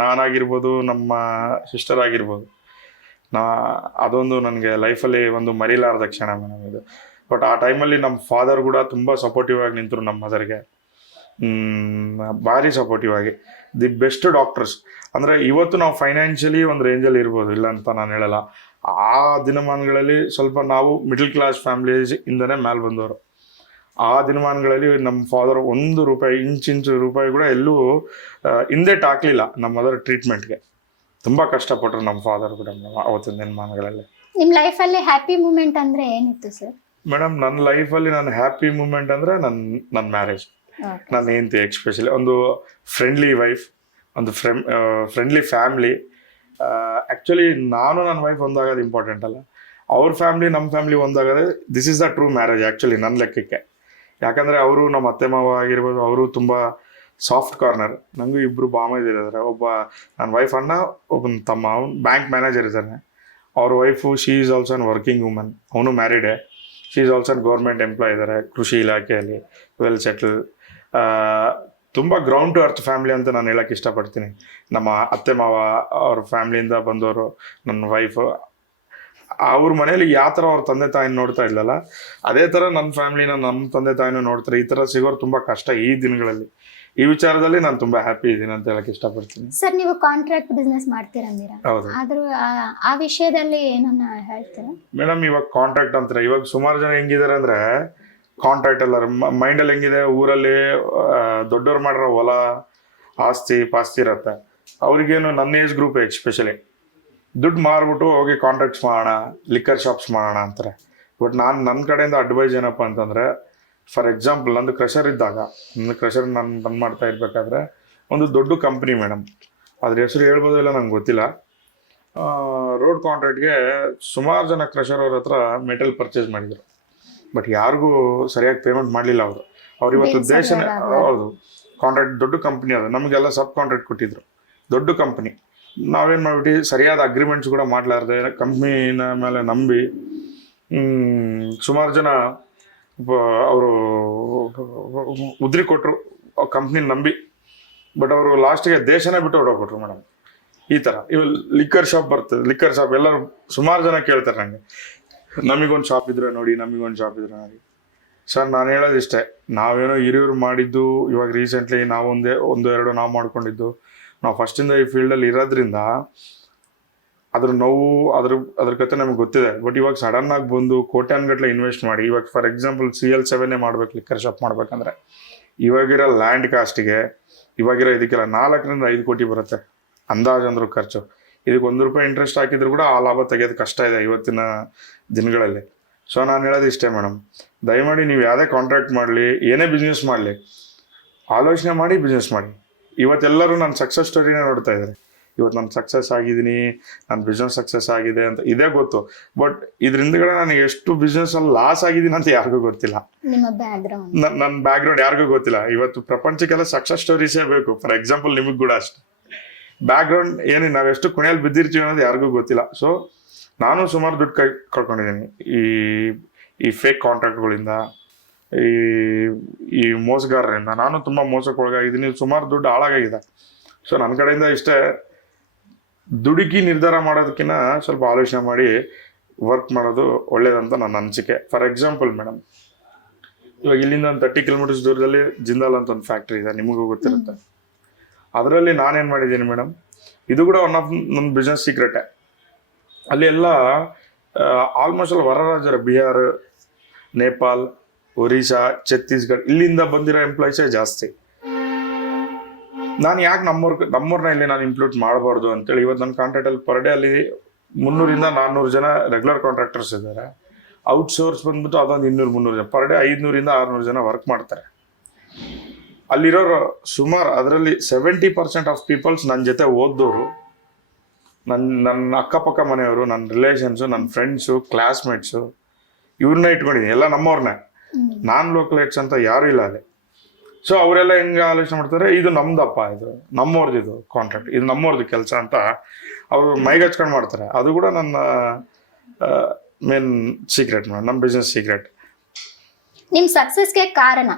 ನಾನಾಗಿರ್ಬೋದು, ನಮ್ಮ ಸಿಸ್ಟರ್ ಆಗಿರ್ಬೋದು, ಅದೊಂದು ನನಗೆ ಲೈಫಲ್ಲಿ ಒಂದು ಮರಿಲಾರದ ಕ್ಷಣ ಮೇಡಮ್ ಇದು. ಬಟ್ ಆ ಟೈಮಲ್ಲಿ ನಮ್ಮ ಫಾದರ್ ಕೂಡ ತುಂಬ ಸಪೋರ್ಟಿವ್ ಆಗಿ ನಿಂತರು ನಮ್ಮ ಮದರ್ಗೆ, ಭಾರಿ ಸಪೋರ್ಟಿವ್ ಆಗಿ. The best doctors. ಅಂದರೆ ಇವತ್ತು ನಾವು ಫೈನಾನ್ಷಿಯಲಿ ಒಂದು ರೇಂಜಲ್ಲಿ ಇರ್ಬೋದು, ಇಲ್ಲ ಅಂತ ನಾನು ಹೇಳಲ್ಲ. ಆ ದಿನಮಾನಗಳಲ್ಲಿ ಸ್ವಲ್ಪ ನಾವು ಮಿಡಲ್ ಕ್ಲಾಸ್ ಫ್ಯಾಮಿಲಿಯಿಂದನೇ ಮೇಲೆ ಬಂದವರು. ಆ ದಿನಮಾನಗಳಲ್ಲಿ ನಮ್ಮ ಫಾದರ್ ₹1 ಇಂಚು ರೂಪಾಯಿ ಕೂಡ ಎಲ್ಲೂ ಹಿಂದೆಟ್ ಹಾಕಲಿಲ್ಲ ನಮ್ಮ ಮದರ್ ಟ್ರೀಟ್ಮೆಂಟ್ಗೆ. ತುಂಬ ಕಷ್ಟಪಟ್ಟರು ನಮ್ಮ ಫಾದರ್ ಕೂಡ ಅವತ್ತಿನ ದಿನಮಾನಗಳಲ್ಲಿ. ನಿಮ್ಮ ಲೈಫಲ್ಲಿ ಹ್ಯಾಪಿ ಮೂಮೆಂಟ್ ಅಂದರೆ ಏನಿತ್ತು ಸರ್? ಮೇಡಮ್, ನನ್ನ ಲೈಫಲ್ಲಿ ನನ್ನ ಹ್ಯಾಪಿ ಮೂಮೆಂಟ್ ಅಂದರೆ ನನ್ನ ಮ್ಯಾರೇಜ್. ನನ್ನ ಹೆಂಡತಿ ಎಕ್ಸ್ಪೆಷಲಿ ಒಂದು ಫ್ರೆಂಡ್ಲಿ ವೈಫ್, ಒಂದು ಫ್ರೆಂಡ್ಲಿ ಫ್ಯಾಮ್ಲಿ. ಆ್ಯಕ್ಚುಲಿ ನಾನು ನನ್ನ ವೈಫ್ ಒಂದಾಗೋದು ಇಂಪಾರ್ಟೆಂಟ್ ಅಲ್ಲ, ಅವ್ರ ಫ್ಯಾಮ್ಲಿ ನಮ್ಮ ಫ್ಯಾಮ್ಲಿ ಒಂದಾಗೋದೇ this is the true marriage actually ನನ್ನ ಲೆಕ್ಕಕ್ಕೆ. ಯಾಕಂದರೆ ಅವರು ನಮ್ಮ ಅತ್ತೆ ಮಾವ ಆಗಿರ್ಬೋದು, ಅವರು ತುಂಬ ಸಾಫ್ಟ್ ಕಾರ್ನರ್. ನನಗೂ 2 ಬಾಮೈದಿರಿದ್ದಾರೆ. ಒಬ್ಬ ನನ್ನ ವೈಫ್ ಅಣ್ಣ, ಒಬ್ಬನ ತಮ್ಮ, ಅವನು ಬ್ಯಾಂಕ್ ಮ್ಯಾನೇಜರ್ ಇದ್ದಾನೆ. ಅವ್ರ wife she is also an working woman, ಅವನು ಮ್ಯಾರಿಡೇ. She is also government employee ಇದ್ದಾರೆ, ಕೃಷಿ ಇಲಾಖೆಯಲ್ಲಿ, ವೆಲ್ ಸೆಟಲ್. ತುಂಬ ಗ್ರೌಂಡ್ ಟು ಅರ್ತ್ ಫ್ಯಾಮ್ಲಿ ಅಂತ ನಾನು ಹೇಳೋಕ್ಕೆ ಇಷ್ಟಪಡ್ತೀನಿ. ನಮ್ಮ ಅತ್ತೆ ಮಾವ ಅವ್ರ ಫ್ಯಾಮ್ಲಿಯಿಂದ ಬಂದವರು, ನನ್ನ ವೈಫು, ಅವ್ರ ಮನೇಲಿ ಯಾವ ಥರ ಅವ್ರ ತಂದೆ ತಾಯಿನ ನೋಡ್ತಾ ಇಲ್ಲಲ್ಲ, ಅದೇ ಥರ ನನ್ನ ಫ್ಯಾಮ್ಲಿನ ನಮ್ಮ ತಂದೆ ತಾಯಿನೂ ನೋಡ್ತಾರೆ. ಈ ಥರ ಸಿಗೋರು ತುಂಬ ಕಷ್ಟ ಈ ದಿನಗಳಲ್ಲಿ. ಈ ವಿಚಾರದಲ್ಲಿ ನಾನು ತುಂಬ ಹ್ಯಾಪಿ ಇದ್ದೀನಿ ಅಂತ ಹೇಳಕ್ಕೆ ಇಷ್ಟಪಡ್ತೀನಿ. ಸರ್, ನೀವು ಕಾಂಟ್ರಾಕ್ಟ್ ಬಿಸ್ನೆಸ್ ಮಾಡ್ತೀರಂದಿರಾ? ಹೌದು. ಆದ್ರೂ ಆ ವಿಷಯದಲ್ಲಿ ಏನನ್ನ ಹೇಳ್ತೀರಾ? ಮೇಡಮ್, ಇವಾಗ ಕಾಂಟ್ರಾಕ್ಟ್ ಅಂತಾರೆ. ಇವಾಗ ಸುಮಾರು ಜನ ಹೆಂಗಿದ್ದಾರೆ ಅಂದರೆ, ಕಾಂಟ್ರಾಕ್ಟ್ ಎಲ್ಲರ ಮೈಂಡಲ್ಲಿ ಹೆಂಗಿದೆ, ಊರಲ್ಲಿ ದೊಡ್ಡವ್ರು ಮಾಡಿರೋ ಹೊಲ, ಆಸ್ತಿ ಪಾಸ್ತಿ ಇರುತ್ತೆ. ಅವ್ರಿಗೇನು ನನ್ನ ಏಜ್ ಗ್ರೂಪ್ ಎಸ್ಪೆಷಲಿ ದುಡ್ಡು ಮಾರ್ಬಿಟ್ಟು ಹೋಗಿ ಕಾಂಟ್ರಾಕ್ಟ್ಸ್ ಮಾಡೋಣ, ಲಿಕ್ಕರ್ ಶಾಪ್ಸ್ ಮಾಡೋಣ ಅಂತಾರೆ. ಬಟ್ ನನ್ನ ಕಡೆಯಿಂದ ಅಡ್ವೈಸ್ ಏನಪ್ಪ ಅಂತಂದರೆ, ಫಾರ್ ಎಕ್ಸಾಂಪಲ್ ನಂದು ಕ್ರಷರ್ ಇದ್ದಾಗ, ನನ್ನ ಕ್ರಷರ್ ನಾನು ರನ್ ಮಾಡ್ತಾ ಇರಬೇಕಾದ್ರೆ ಒಂದು ದೊಡ್ಡ ಕಂಪ್ನಿ ಮೇಡಮ್, ಅದ್ರ ಹೆಸರು ಹೇಳ್ಬೋದು ಇಲ್ಲ ನಂಗೆ ಗೊತ್ತಿಲ್ಲ, ರೋಡ್ ಕಾಂಟ್ರಾಕ್ಟ್ಗೆ ಸುಮಾರು ಜನ ಕ್ರಷರ್ ಅವ್ರ ಹತ್ರ ಮೆಟಲ್ ಪರ್ಚೇಸ್ ಮಾಡಿದರು. ಬಟ್ ಯಾರಿಗೂ ಸರಿಯಾಗಿ ಪೇಮೆಂಟ್ ಮಾಡಲಿಲ್ಲ ಅವರು. ಅವ್ರು ಇವತ್ತು ದೇಶನೇ, ಹೌದು, ಕಾಂಟ್ರಾಕ್ಟ್ ದೊಡ್ಡ ಕಂಪ್ನಿ ಅದು, ನಮಗೆಲ್ಲ ಸಬ್ ಕಾಂಟ್ರಾಕ್ಟ್ ಕೊಟ್ಟಿದ್ರು, ದೊಡ್ಡ ಕಂಪ್ನಿ. ನಾವೇನು ಮಾಡ್ಬಿಟ್ಟು ಸರಿಯಾದ ಅಗ್ರಿಮೆಂಟ್ಸ್ ಕೂಡ ಮಾಡಲಾರ್ದೆ ಕಂಪ್ನಿನ ಮೇಲೆ ನಂಬಿ ಸುಮಾರು ಜನ ಅವರು ಉದ್ರಿ ಕೊಟ್ಟರು ಕಂಪ್ನಿ ನಂಬಿ. ಬಟ್ ಅವರು ಲಾಸ್ಟಿಗೆ ದೇಶನೇ ಬಿಟ್ಟು ಹೊಡೋಗ್ಬಿಟ್ರು ಮೇಡಮ್. ಈ ಥರ ಇವಾಗ ಲಿಕ್ಕರ್ ಶಾಪ್ ಬರ್ತದೆ, ಲಿಕ್ಕರ್ ಶಾಪ್ ಎಲ್ಲರೂ ಸುಮಾರು ಜನ ಕೇಳ್ತಾರೆ ನನಗೆ, ನಮಗೊಂದು ಶಾಪ್ ಇದ್ರೆ ನೋಡಿ, ನಮಗೊಂದು ಶಾಪ್ ಇದ್ರೆ ನೋಡಿ. ಸರ್, ನಾನು ಹೇಳೋದಿಷ್ಟೇ, ನಾವೇನೋ ಹಿರಿಯರು ಮಾಡಿದ್ದು, ಇವಾಗ ರೀಸೆಂಟ್ಲಿ ನಾವು ಒಂದು ಎರಡು ನಾವು ಮಾಡ್ಕೊಂಡಿದ್ದು. ನಾವು ಫಸ್ಟಿಂದ ಈ ಫೀಲ್ಡಲ್ಲಿ ಇರೋದ್ರಿಂದ ಅದ್ರ ನೋವು, ಅದ್ರ ಕತೆ ನಮಗೆ ಗೊತ್ತಿದೆ. ಬಟ್ ಇವಾಗ ಸಡನ್ನಾಗಿ ಬಂದು ಕೋಟ್ಯಾನ್ಗಟ್ಲೆ ಇನ್ವೆಸ್ಟ್ ಮಾಡಿ, ಇವಾಗ ಫಾರ್ ಎಕ್ಸಾಂಪಲ್ CL7 ಮಾಡ್ಬೇಕು ಲಿಕ್ಕರ್ ಶಾಪ್ ಮಾಡ್ಬೇಕಂದ್ರೆ, ಇವಾಗಿರೋ ಲ್ಯಾಂಡ್ ಕಾಸ್ಟಿಗೆ, ಇವಾಗಿರೋ ಇದಕ್ಕೆಲ್ಲ 4 5 ಕೋಟಿ ಬರುತ್ತೆ ಅಂದಾಜು ಅಂದ್ರೂ ಖರ್ಚು. ಇದಕ್ಕೆ ₹1 ಇಂಟ್ರೆಸ್ಟ್ ಹಾಕಿದ್ರು ಕೂಡ ಆ ಲಾಭ ತೆಗೆಯೋದು ಕಷ್ಟ ಇದೆ ಇವತ್ತಿನ ದಿನಗಳಲ್ಲಿ. ಸೊ ನಾನು ಹೇಳೋದು ಇಷ್ಟೇ ಮೇಡಮ್, ದಯಮಾಡಿ ನೀವು ಯಾವುದೇ ಕಾಂಟ್ರಾಕ್ಟ್ ಮಾಡಲಿ, ಏನೇ ಬಿಸ್ನೆಸ್ ಮಾಡಲಿ, ಆಲೋಚನೆ ಮಾಡಿ ಬಿಸ್ನೆಸ್ ಮಾಡಿ. ಇವತ್ತೆಲ್ಲರೂ ನನ್ನ ಸಕ್ಸಸ್ ಸ್ಟೋರಿನೇ ನೋಡ್ತಾ ಇದ್ದಾರೆ. ಇವತ್ತು ನಾನು ಸಕ್ಸಸ್ ಆಗಿದ್ದೀನಿ, ನನ್ನ ಬಿಸ್ನೆಸ್ ಸಕ್ಸಸ್ ಆಗಿದೆ ಅಂತ ಇದೇ ಗೊತ್ತು. ಬಟ್ ಇದರಿಂದಗಡೆ ನನಗೆ ಎಷ್ಟು ಬಿಸ್ನೆಸ್ಸಲ್ಲಿ ಲಾಸ್ ಆಗಿದ್ದೀನಿ ಅಂತ ಯಾರಿಗೂ ಗೊತ್ತಿಲ್ಲ. ನನ್ನ ಬ್ಯಾಕ್ಗ್ರೌಂಡ್ ಯಾರಿಗೂ ಗೊತ್ತಿಲ್ಲ. ಇವತ್ತು ಪ್ರಪಂಚಕ್ಕೆಲ್ಲ ಸಕ್ಸಸ್ ಸ್ಟೋರೀಸೇ ಬೇಕು. ಫಾರ್ ಎಕ್ಸಾಂಪಲ್ ನಿಮಗೆ ಕೂಡ ಅಷ್ಟೆ, ಬ್ಯಾಕ್ಗ್ರೌಂಡ್ ಏನು, ನಾವೆಷ್ಟು ಕೊನೆಯಲ್ಲಿ ಬಿದ್ದಿರ್ತೀವಿ ಅನ್ನೋದು ಯಾರಿಗೂ ಗೊತ್ತಿಲ್ಲ. ಸೊ ನಾನು ಸುಮಾರು ದುಡ್ಡು ಕಳ್ಕೊಂಡಿದ್ದೀನಿ ಈ ಫೇಕ್ ಕಾಂಟ್ರಾಕ್ಟ್ಗಳಿಂದ, ಈ ಈ ಮೋಸಗಾರರಿಂದ ನಾನು ತುಂಬ ಮೋಸಕ್ಕೆ ಒಳಗಾಗಿದ್ದೀನಿ, ಸುಮಾರು ದುಡ್ಡು ಹಾಳಾಗಿದೆ. ಸೊ ನನ್ನ ಕಡೆಯಿಂದ ಇಷ್ಟೇ, ದುಡುಕಿ ನಿರ್ಧಾರ ಮಾಡೋದಕ್ಕಿಂತ ಸ್ವಲ್ಪ ಆಲೋಚನೆ ಮಾಡಿ ವರ್ಕ್ ಮಾಡೋದು ಒಳ್ಳೇದಂತ ನನ್ನ ಅನಿಸಿಕೆ. ಫಾರ್ ಎಕ್ಸಾಂಪಲ್ ಮೇಡಮ್, ಇವಾಗ ಇಲ್ಲಿಂದ ಒಂದು 30 ಕಿಲೋಮೀಟರ್ಸ್ ದೂರದಲ್ಲಿ ಜಿಂದಾಲ್ ಅಂತ ಒಂದು ಫ್ಯಾಕ್ಟ್ರಿ ಇದೆ, ನಿಮಗೂ ಗೊತ್ತಿರುತ್ತೆ. ಅದರಲ್ಲಿ ನಾನೇನು ಮಾಡಿದ್ದೀನಿ ಮೇಡಮ್, ಇದು ಕೂಡ ಒನ್ ಆಫ್ ನನ್ನ ಬಿಸ್ನೆಸ್ ಸೀಕ್ರೆಟೇ. ಅಲ್ಲಿ ಎಲ್ಲ ಆಲ್ಮೋಸ್ಟ್ ಅಲ್ಲಿ ಹೊರ ರಾಜ್ಯರ, ಬಿಹಾರ್, ನೇಪಾಲ್, ಒರಿಸ್ಸಾ, ಛತ್ತೀಸ್ಗಢ ಇಲ್ಲಿಂದ ಬಂದಿರೋ ಎಂಪ್ಲಾಯೀಸೇ ಜಾಸ್ತಿ. ನಾನು ಯಾಕೆ ನಮ್ಮೂರನ್ನ ಇಲ್ಲಿ ನಾನು ಇಂಪ್ಲೂಟ್ ಮಾಡಬಾರ್ದು ಅಂತೇಳಿ ಇವತ್ತು ನನ್ನ ಕಾಂಟ್ರಾಕ್ಟಲ್ಲಿ ಪರ್ ಡೇ ಅಲ್ಲಿ 300 ಇಂದ 400 ಜನ ರೆಗ್ಯುಲರ್ ಕಾಂಟ್ರಾಕ್ಟರ್ಸ್ ಇದ್ದಾರೆ. ಔಟ್ಸೋರ್ಸ್ ಬಂದ್ಬಿಟ್ಟು ಅದೊಂದು 200-300 ಜನ, ಪರ್ ಡೇ 500 ಇಂದ 600 ಜನ ವರ್ಕ್ ಮಾಡ್ತಾರೆ. ಅಲ್ಲಿರೋರು ಸುಮಾರು ಅದರಲ್ಲಿ 70% ಆಫ್ ಪೀಪಲ್ಸ್ ನನ್ನ ಜೊತೆ ಓದ್ದವರು, ನನ್ನ ಅಕ್ಕಪಕ್ಕ ಮನೆಯವರು, ನನ್ನ ರಿಲೇಷನ್ಸು, ನನ್ನ ಫ್ರೆಂಡ್ಸು, ಕ್ಲಾಸ್ಮೇಟ್ಸು, ಇವ್ರನ್ನ ಇಟ್ಕೊಂಡಿದ್ದೀನಿ. ಎಲ್ಲ ನಮ್ಮವ್ರನ್ನೇ, ನಾನ್ ಲೋಕಲೇಟ್ಸ್ ಅಂತ ಯಾರು ಇಲ್ಲ ಅಲ್ಲಿ. ಸೊ ಅವರೆಲ್ಲ ಹೆಂಗೆ ಆಲೋಚನೆ ಮಾಡ್ತಾರೆ, ಇದು ನಮ್ದಪ್ಪ, ಇದು ನಮ್ಮವ್ರದ್ದು, ಇದು ಕಾಂಟ್ರಾಕ್ಟ್, ಇದು ನಮ್ಮವ್ರದ್ದು ಕೆಲಸ ಅಂತ ಅವರು ಮೈಗಚ್ಕೊಂಡು ಮಾಡ್ತಾರೆ. ಅದು ಕೂಡ ನನ್ನ ಮೇನ್ ಸೀಕ್ರೆಟ್ ಮೇಡಮ್, ನಮ್ಮ ಬಿಸ್ನೆಸ್ ಸೀಕ್ರೆಟ್. ನಿಮ್ ಸಕ್ಸಸ್ಗೆ ಕಾರಣ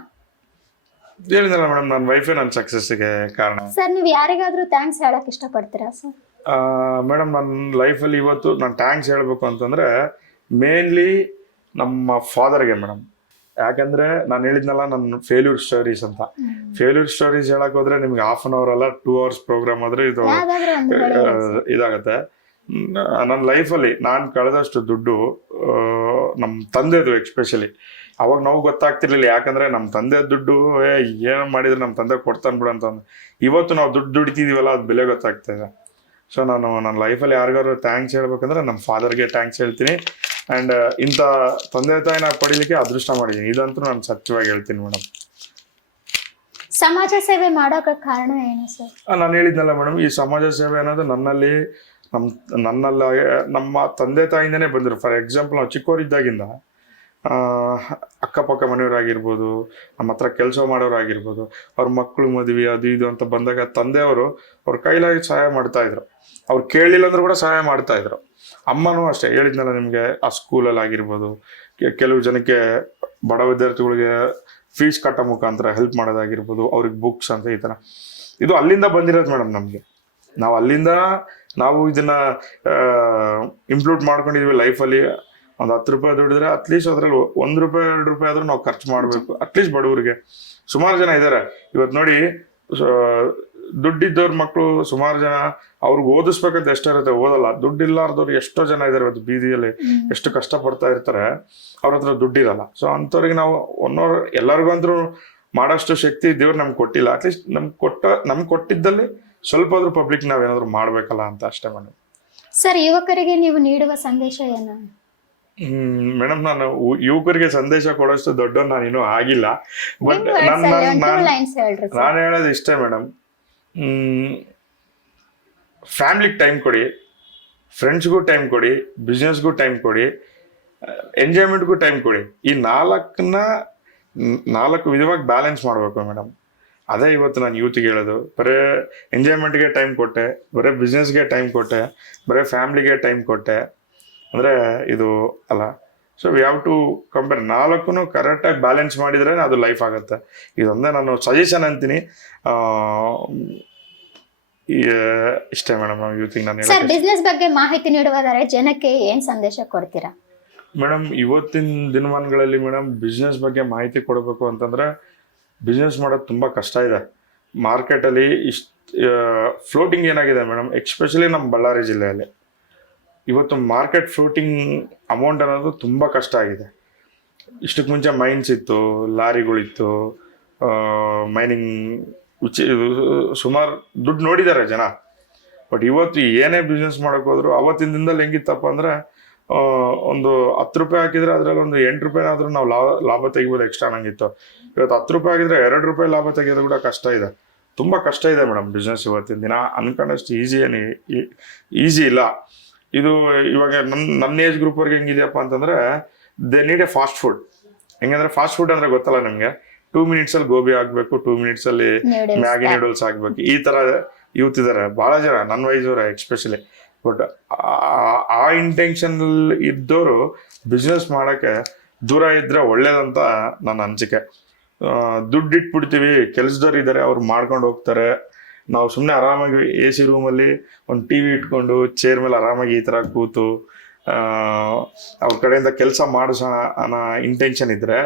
ಹೇಳಿದ್ನಲ್ಲ ಮೇಡಮ್, ನನ್ನ ವೈಫೇ ನನ್ನ ಸಕ್ಸಸ್ಗೆ ಕಾರಣ. ಸರ್, ನೀವು ಯಾರಿಗಾದ್ರೂ ಥ್ಯಾಂಕ್ಸ್ ಹೇಳಕ್ ಇಷ್ಟಪಡ್ತೀರಾ ಸರ್? ಮೇಡಮ್, ನನ್ನ ಲೈಫಲ್ಲಿ ಇವತ್ತು ನಾನು ಥ್ಯಾಂಕ್ಸ್ ಹೇಳಬೇಕು ಅಂತಂದರೆ ಮೇನ್ಲಿ ನಮ್ಮ ಫಾದರ್ಗೆ ಮೇಡಮ್. ಯಾಕಂದರೆ ನಾನು ಹೇಳಿದ್ನಲ್ಲ ನನ್ನ ಫೇಲ್ಯೂರ್ ಸ್ಟೋರೀಸ್ ಅಂತ. ಫೇಲ್ಯೂರ್ ಸ್ಟೋರೀಸ್ ಹೇಳಕ್ಕೆ ಹೋದರೆ ನಿಮ್ಗೆ 1/2 hour ಅಲ್ಲ 2 hours ಪ್ರೋಗ್ರಾಮ್ ಆದರೆ ಇದು ಇದಾಗತ್ತೆ. ನನ್ನ ಲೈಫಲ್ಲಿ ನಾನು ಕಳೆದಷ್ಟು ದುಡ್ಡು ನಮ್ಮ ತಂದೆದು ಎಕ್ಸ್ಪೆಷಲಿ ಅವಾಗ ನಾವು ಗೊತ್ತಾಗ್ತಿರ್ಲಿಲ್ಲ. ಯಾಕಂದರೆ ನಮ್ಮ ತಂದೆ ದುಡ್ಡು ಏನು ಮಾಡಿದ್ರೆ ನಮ್ಮ ತಂದೆ ಕೊಡ್ತಾನೆ ಬಿಡು ಅಂತಂದು. ಇವತ್ತು ನಾವು ದುಡ್ಡು ದುಡಿತಿದ್ದೀವಲ್ಲ, ಅದು ಬೆಲೆ ಗೊತ್ತಾಗ್ತಾ ಇದೆ. ಸೊ ನಾನು ನನ್ನ ಲೈಫಲ್ಲಿ ಯಾರಿಗಾದ್ರು ಥ್ಯಾಂಕ್ಸ್ ಹೇಳ್ಬೇಕಂದ್ರೆ ನಮ್ಮ ಫಾದರ್ಗೆ ಥ್ಯಾಂಕ್ಸ್ ಹೇಳ್ತೀನಿ. ಆ್ಯಂಡ್ ಇಂಥ ತಂದೆ ತಾಯಿನ ಪಡೀಲಿಕ್ಕೆ ಅದೃಷ್ಟ ಮಾಡಿದ್ದೀನಿ, ಇದಂತೂ ನಾನು ಸತ್ಯವಾಗಿ ಹೇಳ್ತೀನಿ ಮೇಡಮ್. ಸಮಾಜ ಸೇವೆ ಮಾಡೋಕೆ ಕಾರಣ ಏನು ಸರ್? ನಾನು ಹೇಳಿದ್ನಲ್ಲ ಮೇಡಮ್, ಈ ಸಮಾಜ ಸೇವೆ ಅನ್ನೋದು ನನ್ನಲ್ಲಿ ನಮ್ಮ ತಂದೆ ತಾಯಿಂದನೇ ಬಂದಿರೋ. ಫಾರ್ ಎಕ್ಸಾಂಪಲ್, ನಾವು ಚಿಕ್ಕವರಿದ್ದಾಗಿಂದ ಅಕ್ಕಪಕ್ಕ ಮನೆಯವರಾಗಿರ್ಬೋದು, ನಮ್ಮ ಹತ್ರ ಕೆಲಸ ಮಾಡೋರಾಗಿರ್ಬೋದು, ಅವ್ರ ಮಕ್ಕಳು ಮದುವೆ ಅದು ಇದು ಅಂತ ಬಂದಾಗ ತಂದೆಯವರು ಅವ್ರ ಕೈಲಾಗಿ ಸಹಾಯ ಮಾಡ್ತಾಯಿದ್ರು. ಅವ್ರು ಕೇಳಲಿಲ್ಲ ಅಂದ್ರೂ ಕೂಡ ಸಹಾಯ ಮಾಡ್ತಾಯಿದ್ರು. ಅಮ್ಮನೂ ಅಷ್ಟೇ, ಹೇಳಿದ್ನಲ್ಲ ನಿಮಗೆ, ಆ ಸ್ಕೂಲಲ್ಲಿ ಆಗಿರ್ಬೋದು, ಕೆಲವು ಜನಕ್ಕೆ ಬಡ ವಿದ್ಯಾರ್ಥಿಗಳಿಗೆ ಫೀಸ್ ಕಟ್ಟೋ ಮುಖಾಂತರ ಹೆಲ್ಪ್ ಮಾಡೋದಾಗಿರ್ಬೋದು, ಅವ್ರಿಗೆ ಬುಕ್ಸ್ ಅಂತ ಈ ಥರ. ಇದು ಅಲ್ಲಿಂದ ಬಂದಿರೋದು ಮೇಡಮ್. ನಮಗೆ ನಾವು ಇದನ್ನು ಇಂಪ್ಲೂಟ್ ಮಾಡ್ಕೊಂಡಿದ್ವಿ ಲೈಫಲ್ಲಿ. ಒಂದು 10 ರೂಪಾಯಿ ದುಡಿದ್ರೆ ಅಟ್ಲೀಸ್ಟ್ ಅದರಲ್ಲಿ 1 ರೂಪಾಯಿ 2 ರೂಪಾಯಿ ಆದರೂ ನಾವು ಖರ್ಚು ಮಾಡಬೇಕು, ಅಟ್ಲೀಸ್ಟ್ ಬಡವರಿಗೆ. ಸುಮಾರು ಜನ ಇದ್ದಾರೆ ಇವತ್ತು ನೋಡಿ, ದುಡ್ಡಿದ್ದವ್ರ ಮಕ್ಕಳು ಸುಮಾರು ಜನ, ಅವ್ರಿಗೆ ಓದಿಸ್ಬೇಕಂತ ಎಷ್ಟಿರುತ್ತೆ, ಓದಲ್ಲ. ದುಡ್ಡಿಲ್ಲಾರ್ದವ್ರು ಎಷ್ಟೋ ಜನ ಇದ್ದಾರೆ ಇವತ್ತು ಬೀದಿಯಲ್ಲಿ, ಎಷ್ಟು ಕಷ್ಟಪಡ್ತಾ ಇರ್ತಾರೆ, ಅವ್ರ ಹತ್ರ ದುಡ್ಡಿರಲ್ಲ. ಸೊ ಅಂಥವ್ರಿಗೆ ನಾವು ಎಲ್ಲರಿಗೂ ಅಂದ್ರೂ ಮಾಡೋಷ್ಟು ಶಕ್ತಿ ದೇವ್ರು ನಮ್ಗೆ ಕೊಟ್ಟಿಲ್ಲ. ಅಟ್ಲೀಸ್ಟ್ ನಮ್ಗೆ ಕೊಟ್ಟಿದ್ದಲ್ಲಿ ಸ್ವಲ್ಪ ಆದ್ರೂ ಪಬ್ಲಿಕ್ ನಾವೇನಾದ್ರೂ ಮಾಡ್ಬೇಕಲ್ಲ ಅಂತ ಅಷ್ಟೇ ಮೇಡಮ್. ಸರ್, ಯುವಕರಿಗೆ ನೀವು ನೀಡುವ ಸಂದೇಶ ಏನು? ಮೇಡಮ್, ನಾನು ಯುವಕರಿಗೆ ಸಂದೇಶ ಕೊಡೋಷ್ಟು ದೊಡ್ಡ ನಾನಿನ್ನೂ ಆಗಿಲ್ಲ. ಬಟ್ ನಾನು ಹೇಳೋದು ಇಷ್ಟೇ ಮೇಡಮ್, ಫ್ಯಾಮಿಲಿಗೆ ಟೈಮ್ ಕೊಡಿ, ಫ್ರೆಂಡ್ಸ್ಗೂ ಟೈಮ್ ಕೊಡಿ, ಬಿಸ್ನೆಸ್ಗೂ ಟೈಮ್ ಕೊಡಿ, ಎಂಜಾಯ್ಮೆಂಟ್ಗೂ ಟೈಮ್ ಕೊಡಿ. ಈ 4 ವಿಧವಾಗಿ ಬ್ಯಾಲೆನ್ಸ್ ಮಾಡಬೇಕು ಮೇಡಮ್. ಅದೇ ಇವತ್ತು ನಾನು ಯೂತ್ಗೆ ಹೇಳೋದು. ಬರೀ ಎಂಜಾಯ್ಮೆಂಟ್ಗೆ ಟೈಮ್ ಕೊಟ್ಟೆ, ಬರೀ ಬಿಸ್ನೆಸ್ಗೆ ಟೈಮ್ ಕೊಟ್ಟೆ, ಬರೀ ಫ್ಯಾಮ್ಲಿಗೆ ಟೈಮ್ ಕೊಟ್ಟೆ ಅಂದರೆ ಇದು ಅಲ್ಲ. So we have to compare. 4 ಕರೆಕ್ಟಾಗಿ ಬ್ಯಾಲೆನ್ಸ್ ಮಾಡಿದ್ರೆ ಅದು ಲೈಫ್ ಆಗುತ್ತೆ. ಇದೊಂದೇ ನಾನು ಸಜೆಷನ್ ಅಂತೀನಿ. ಇಷ್ಟೇ ಮೇಡಮ್ ಯೂತ್ಗೆ ನಾನು. ಸರ್, ಬಿಸ್ನೆಸ್ ಬಗ್ಗೆ ಮಾಹಿತಿ ನೀಡುವುದಾದರೆ ಜನಕ್ಕೆ ಏನು ಸಂದೇಶ ಕೊಡ್ತೀರಾ? ಮೇಡಮ್, ಇವತ್ತಿನ ದಿನಮಾನಗಳಲ್ಲಿ ಮೇಡಮ್ ಬಿಸ್ನೆಸ್ ಬಗ್ಗೆ ಮಾಹಿತಿ ಕೊಡಬೇಕು ಅಂತಂದರೆ ಬಿಸ್ನೆಸ್ ಮಾಡೋದು ತುಂಬ ಕಷ್ಟ ಇದೆ. ಮಾರ್ಕೆಟಲ್ಲಿ ಫ್ಲೋಟಿಂಗ್ ಏನಾಗಿದೆ ಮೇಡಮ್, ಎಕ್ಸ್ಪೆಷಲಿ ನಮ್ಮ ಬಳ್ಳಾರಿ ಜಿಲ್ಲೆಯಲ್ಲಿ ಇವತ್ತು ಮಾರ್ಕೆಟ್ ಫ್ಲೋಟಿಂಗ್ ಅಮೌಂಟ್ ಅನ್ನೋದು ತುಂಬ ಕಷ್ಟ ಆಗಿದೆ. ಇಷ್ಟಕ್ಕೆ ಮುಂಚೆ ಮೈನ್ಸ್ ಇತ್ತು, ಲಾರಿಗಳಿತ್ತು, ಮೈನಿಂಗ್ ಸುಮಾರು ದುಡ್ಡು ನೋಡಿದ್ದಾರೆ ಜನ. ಬಟ್ ಇವತ್ತು ಏನೇ ಬಿಸ್ನೆಸ್ ಮಾಡೋಕೆ ಹೋದ್ರು ಅವತ್ತಿನ ದಿನದಲ್ಲಿ ಹೆಂಗಿತ್ತಪ್ಪ ಅಂದರೆ, ಒಂದು 10 ರೂಪಾಯಿ ಹಾಕಿದರೆ ಅದರಲ್ಲಿ ಒಂದು 8 ರೂಪಾಯಿನಾದ್ರೂ ನಾವು ಲಾಭ ತೆಗಿಬೋದು ಎಕ್ಸ್ಟ್ರಾ ಅನ್ನಂಗಿತ್ತು. ಇವತ್ತು 10 ರೂಪಾಯಿ ಆಗಿದ್ರೆ 2 ರೂಪಾಯಿ ಲಾಭ ತೆಗೆಯೋದು ಕೂಡ ಕಷ್ಟ ಇದೆ, ತುಂಬ ಕಷ್ಟ ಇದೆ ಮೇಡಮ್ ಬಿಸ್ನೆಸ್ ಇವತ್ತಿನ ದಿನ. ಅನ್ಕೊಂಡಷ್ಟು ಈಸಿ ಇಲ್ಲ ಇದು. ಇವಾಗ ನನ್ನ ಏಜ್ ಗ್ರೂಪ್ವರೆಗೆ ಹೆಂಗಿದೆಯಪ್ಪ ಅಂತಂದರೆ, they need A fast food. ಹೆಂಗಂದ್ರೆ ಫಾಸ್ಟ್ ಫುಡ್ ಅಂದರೆ ಗೊತ್ತಲ್ಲ ನಿಮಗೆ, 2 ಮಿನಿಟ್ಸಲ್ಲಿ ಗೋಬಿ ಆಗಬೇಕು, 2 ಮಿನಿಟ್ಸಲ್ಲಿ ಮ್ಯಾಗಿ ನೂಡಲ್ಸ್ ಆಗಬೇಕು, ಈ ಥರ ಯೂತ್ ಇದ್ದಾರೆ ಭಾಳ ಜನ, ನನ್ನ ವಯಸ್ಸವರ ಎಕ್ಸ್ಪೆಷಲಿ. ಬಟ್ ಆ ಇಂಟೆನ್ಷನ್ ಇದ್ದವರು ಬಿಸ್ನೆಸ್ ಮಾಡೋಕ್ಕೆ ದೂರ ಇದ್ರೆ ಒಳ್ಳೇದಂತ ನನ್ನ ಅನಿಸಿಕೆ. ದುಡ್ಡು ಇಟ್ಬಿಡ್ತೀವಿ, ಕೆಲಸದವ್ರು ಇದ್ದಾರೆ ಅವ್ರು ಮಾಡ್ಕೊಂಡು ಹೋಗ್ತಾರೆ, ನಾವು ಸುಮ್ಮನೆ ಆರಾಮಾಗಿ ಎ ಸಿ ರೂಮಲ್ಲಿ ಒಂದು ಟಿ ವಿ ಇಟ್ಕೊಂಡು ಚೇರ್ ಮೇಲೆ ಆರಾಮಾಗಿ ಈ ಥರ ಕೂತು ಅವ್ರ ಕಡೆಯಿಂದ ಕೆಲಸ ಮಾಡಿಸೋಣ ಅನ್ನೋ ಇಂಟೆನ್ಷನ್ ಇದ್ದರೆ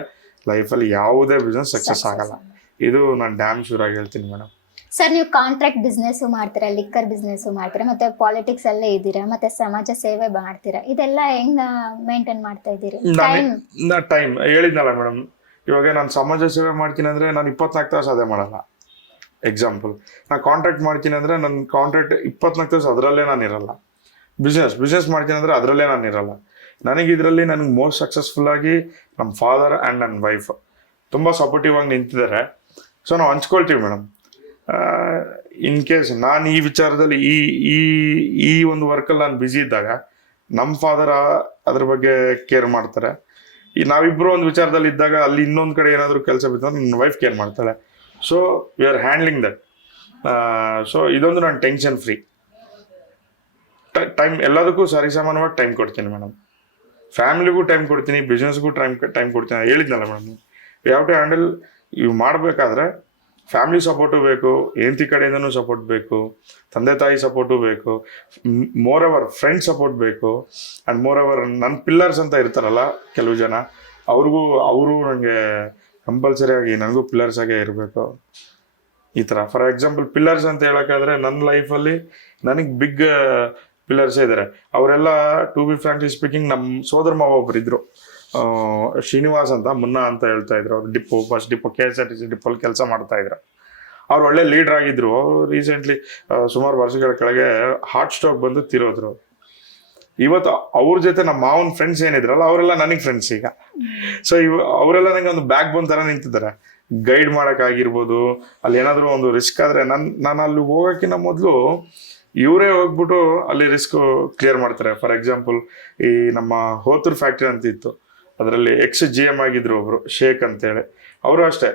ಲೈಫಲ್ಲಿ ಯಾವುದೇ ಬಿಸ್ನೆಸ್ ಸಕ್ಸಸ್ ಆಗಲ್ಲ. ಇದು ನಾನು ಡ್ಯಾಮ್ ಶೂರ್ ಆಗಿ ಹೇಳ್ತೀನಿ ಮೇಡಮ್. ಸರ್, ನೀವು ಕಾಂಟ್ರಾಕ್ಟ್ ಬಿಸ್ನೆಸ್ ಮಾಡ್ತೀರಾ, ಲಿಕ್ಕರ್ ಬಿಸ್ನೆಸ್ ಮಾಡ್ತೀರಾ, ಮತ್ತೆ ಪಾಲಿಟಿಕ್ಸ್ ಅಲ್ಲೇ ಇದ್ದೀರಾ, ಮತ್ತೆ ಸಮಾಜ ಸೇವೆ ಮಾಡ್ತೀರಾ, ಇದೆಲ್ಲ ಹೆಂಗ ಮೇಂಟೈನ್ ಮಾಡ್ತಾ ಇದ್ದೀರಿ? ಟೈಮ್ ಹೇಳಿದ್ನಲ್ಲ ಮೇಡಮ್, ಇವಾಗ ನಾನು ಸಮಾಜ ಸೇವೆ ಮಾಡ್ತೀನಿ ಅಂದರೆ ನಾನು 24 ತಾಸು ಅದೇ ಮಾಡಲ್ಲ. ಎಕ್ಸಾಂಪಲ್, ನಾನು ಕಾಂಟ್ರಾಕ್ಟ್ ಮಾಡ್ತೀನಿ ಅಂದರೆ ನನ್ನ ಕಾಂಟ್ರಾಕ್ಟ್ 24 ತಾಸು ಅದರಲ್ಲೇ ನಾನು ಇರಲ್ಲ. ಬಿಸ್ನೆಸ್ ಮಾಡ್ತೀನಿ ಅಂದರೆ ಅದರಲ್ಲೇ ನಾನು ಇರಲ್ಲ. ನನಗೆ ಮೋಸ್ಟ್ ಸಕ್ಸಸ್ಫುಲ್ಲಾಗಿ ನಮ್ಮ ಫಾದರ್ ಆ್ಯಂಡ್ ನನ್ನ ವೈಫ್ ತುಂಬ ಸಪೋರ್ಟಿವ್ ಆಗಿ ನಿಂತಿದ್ದಾರೆ. ಸೊ ನಾವು ಹಂಚ್ಕೊಳ್ತೀವಿ ಮೇಡಮ್. ಇನ್ ಕೇಸ್ ನಾನು ಈ ವಿಚಾರದಲ್ಲಿ ಈ ಒಂದು ವರ್ಕಲ್ಲಿ ನಾನು ಬ್ಯುಸಿ ಇದ್ದಾಗ ನಮ್ಮ ಫಾದರ್ ಅದ್ರ ಬಗ್ಗೆ ಕೇರ್ ಮಾಡ್ತಾರೆ. ನಾವಿಬ್ಬರು ಒಂದು ವಿಚಾರದಲ್ಲಿ ಇದ್ದಾಗ ಅಲ್ಲಿ ಇನ್ನೊಂದು ಕಡೆ ಏನಾದರೂ ಕೆಲಸ ಬಿದ್ದಾಗ ನನ್ನ ವೈಫ್ ಕೇರ್ ಮಾಡ್ತಾಳೆ. So we are handling that. So ಇದೊಂದು ನಾನು ಟೆನ್ಷನ್ ಫ್ರೀ. ಟೈಮ್ ಎಲ್ಲದಕ್ಕೂ ಸರಿಸಮಾನವಾಗಿ ಟೈಮ್ ಕೊಡ್ತೀನಿ ಮೇಡಮ್. ಫ್ಯಾಮಿಲಿಗೂ ಟೈಮ್ ಕೊಡ್ತೀನಿ, ಬಿಸ್ನೆಸ್ಗೂ ಟೈಮ್ ಕೊಡ್ತೀನಿ. ಹೇಳಿದ್ನಲ್ಲ madam, you have to handle. ಇವು ಮಾಡಬೇಕಾದ್ರೆ ಫ್ಯಾಮಿಲಿ ಸಪೋರ್ಟು ಬೇಕು, ಹೆಂಡತಿ ಕಡೆಯಿಂದನೂ ಸಪೋರ್ಟ್ ಬೇಕು, ತಂದೆ ತಾಯಿ ಸಪೋರ್ಟು ಬೇಕು, ಮೋರ್ ಓವರ್ ಫ್ರೆಂಡ್ ಸಪೋರ್ಟ್ ಬೇಕು, ಆ್ಯಂಡ್ ಮೋರ್ ಓವರ್ ನನ್ನ ಪಿಲ್ಲರ್ಸ್ ಅಂತ ಇರ್ತಾರಲ್ಲ ಕೆಲವು ಜನ, ಅವರು ನನಗೆ ಕಂಪಲ್ಸರಿ ಆಗಿ ನನಗೂ ಪಿಲ್ಲರ್ಸ್ ಆಗೇ ಇರಬೇಕು. ಈ ಥರ ಫಾರ್ ಎಕ್ಸಾಂಪಲ್ ಪಿಲ್ಲರ್ಸ್ ಅಂತ ಹೇಳೋಕ್ಕಾದ್ರೆ ನನ್ನ ಲೈಫಲ್ಲಿ ನನಗೆ ಬಿಗ್ ಪಿಲ್ಲರ್ಸೇ ಇದ್ದಾರೆ. ಅವರೆಲ್ಲ ಟು ಬಿ ಫ್ರಾಂಕ್ಲಿ ಸ್ಪೀಕಿಂಗ್ ನಮ್ಮ ಸೋದರ ಮಾವ ಒಬ್ರು ಇದ್ರು, ಶ್ರೀನಿವಾಸ್ ಅಂತ, ಮುನ್ನಾ ಅಂತ ಹೇಳ್ತಾ ಇದ್ರು. ಅವ್ರು ಫಸ್ಟ್ ಡಿಪೋ KSRTC ಡಿಪೋಲ್ಲಿ ಕೆಲಸ ಮಾಡ್ತಾ ಇದ್ರು. ಅವ್ರು ಒಳ್ಳೆ ಲೀಡರ್ ಆಗಿದ್ರು. ರೀಸೆಂಟ್ಲಿ ಸುಮಾರು ವರ್ಷಗಳ ಕೆಳಗೆ ಹಾರ್ಟ್ ಸ್ಟ್ರೋಕ್ ಬಂದು ತೀರೋದ್ರು. ಇವತ್ತು ಅವ್ರ ಜೊತೆ ನಮ್ಮ ಮಾವನ ಫ್ರೆಂಡ್ಸ್ ಏನಿದ್ರಲ್ಲ ಅವರೆಲ್ಲ ನನಗೆ ಫ್ರೆಂಡ್ಸ್ ಈಗ. ಸೊ ಅವರೆಲ್ಲ ನನಗೆ ಒಂದು ಬ್ಯಾಕ್ ಬೋನ್ ಥರ ನಿಂತಿದ್ದಾರೆ. ಗೈಡ್ ಮಾಡೋಕ್ಕಾಗಿರ್ಬೋದು, ಅಲ್ಲಿ ಏನಾದರೂ ಒಂದು ರಿಸ್ಕ್ ಆದರೆ ನಾನು ಅಲ್ಲಿ ಹೋಗೋಕ್ಕಿಂತ ಮೊದಲು ಇವರೇ ಹೋಗ್ಬಿಟ್ಟು ಅಲ್ಲಿ ರಿಸ್ಕ್ ಕ್ಲಿಯರ್ ಮಾಡ್ತಾರೆ. ಫಾರ್ ಎಕ್ಸಾಂಪಲ್, ಈ ನಮ್ಮ ಹೋತೂರ್ ಫ್ಯಾಕ್ಟ್ರಿ ಅಂತ ಇತ್ತು, ಅದರಲ್ಲಿ GM ಆಗಿದ್ರು ಒಬ್ರು, ಶೇಖ್ ಅಂತೇಳಿ. ಅವರು ಅಷ್ಟೇ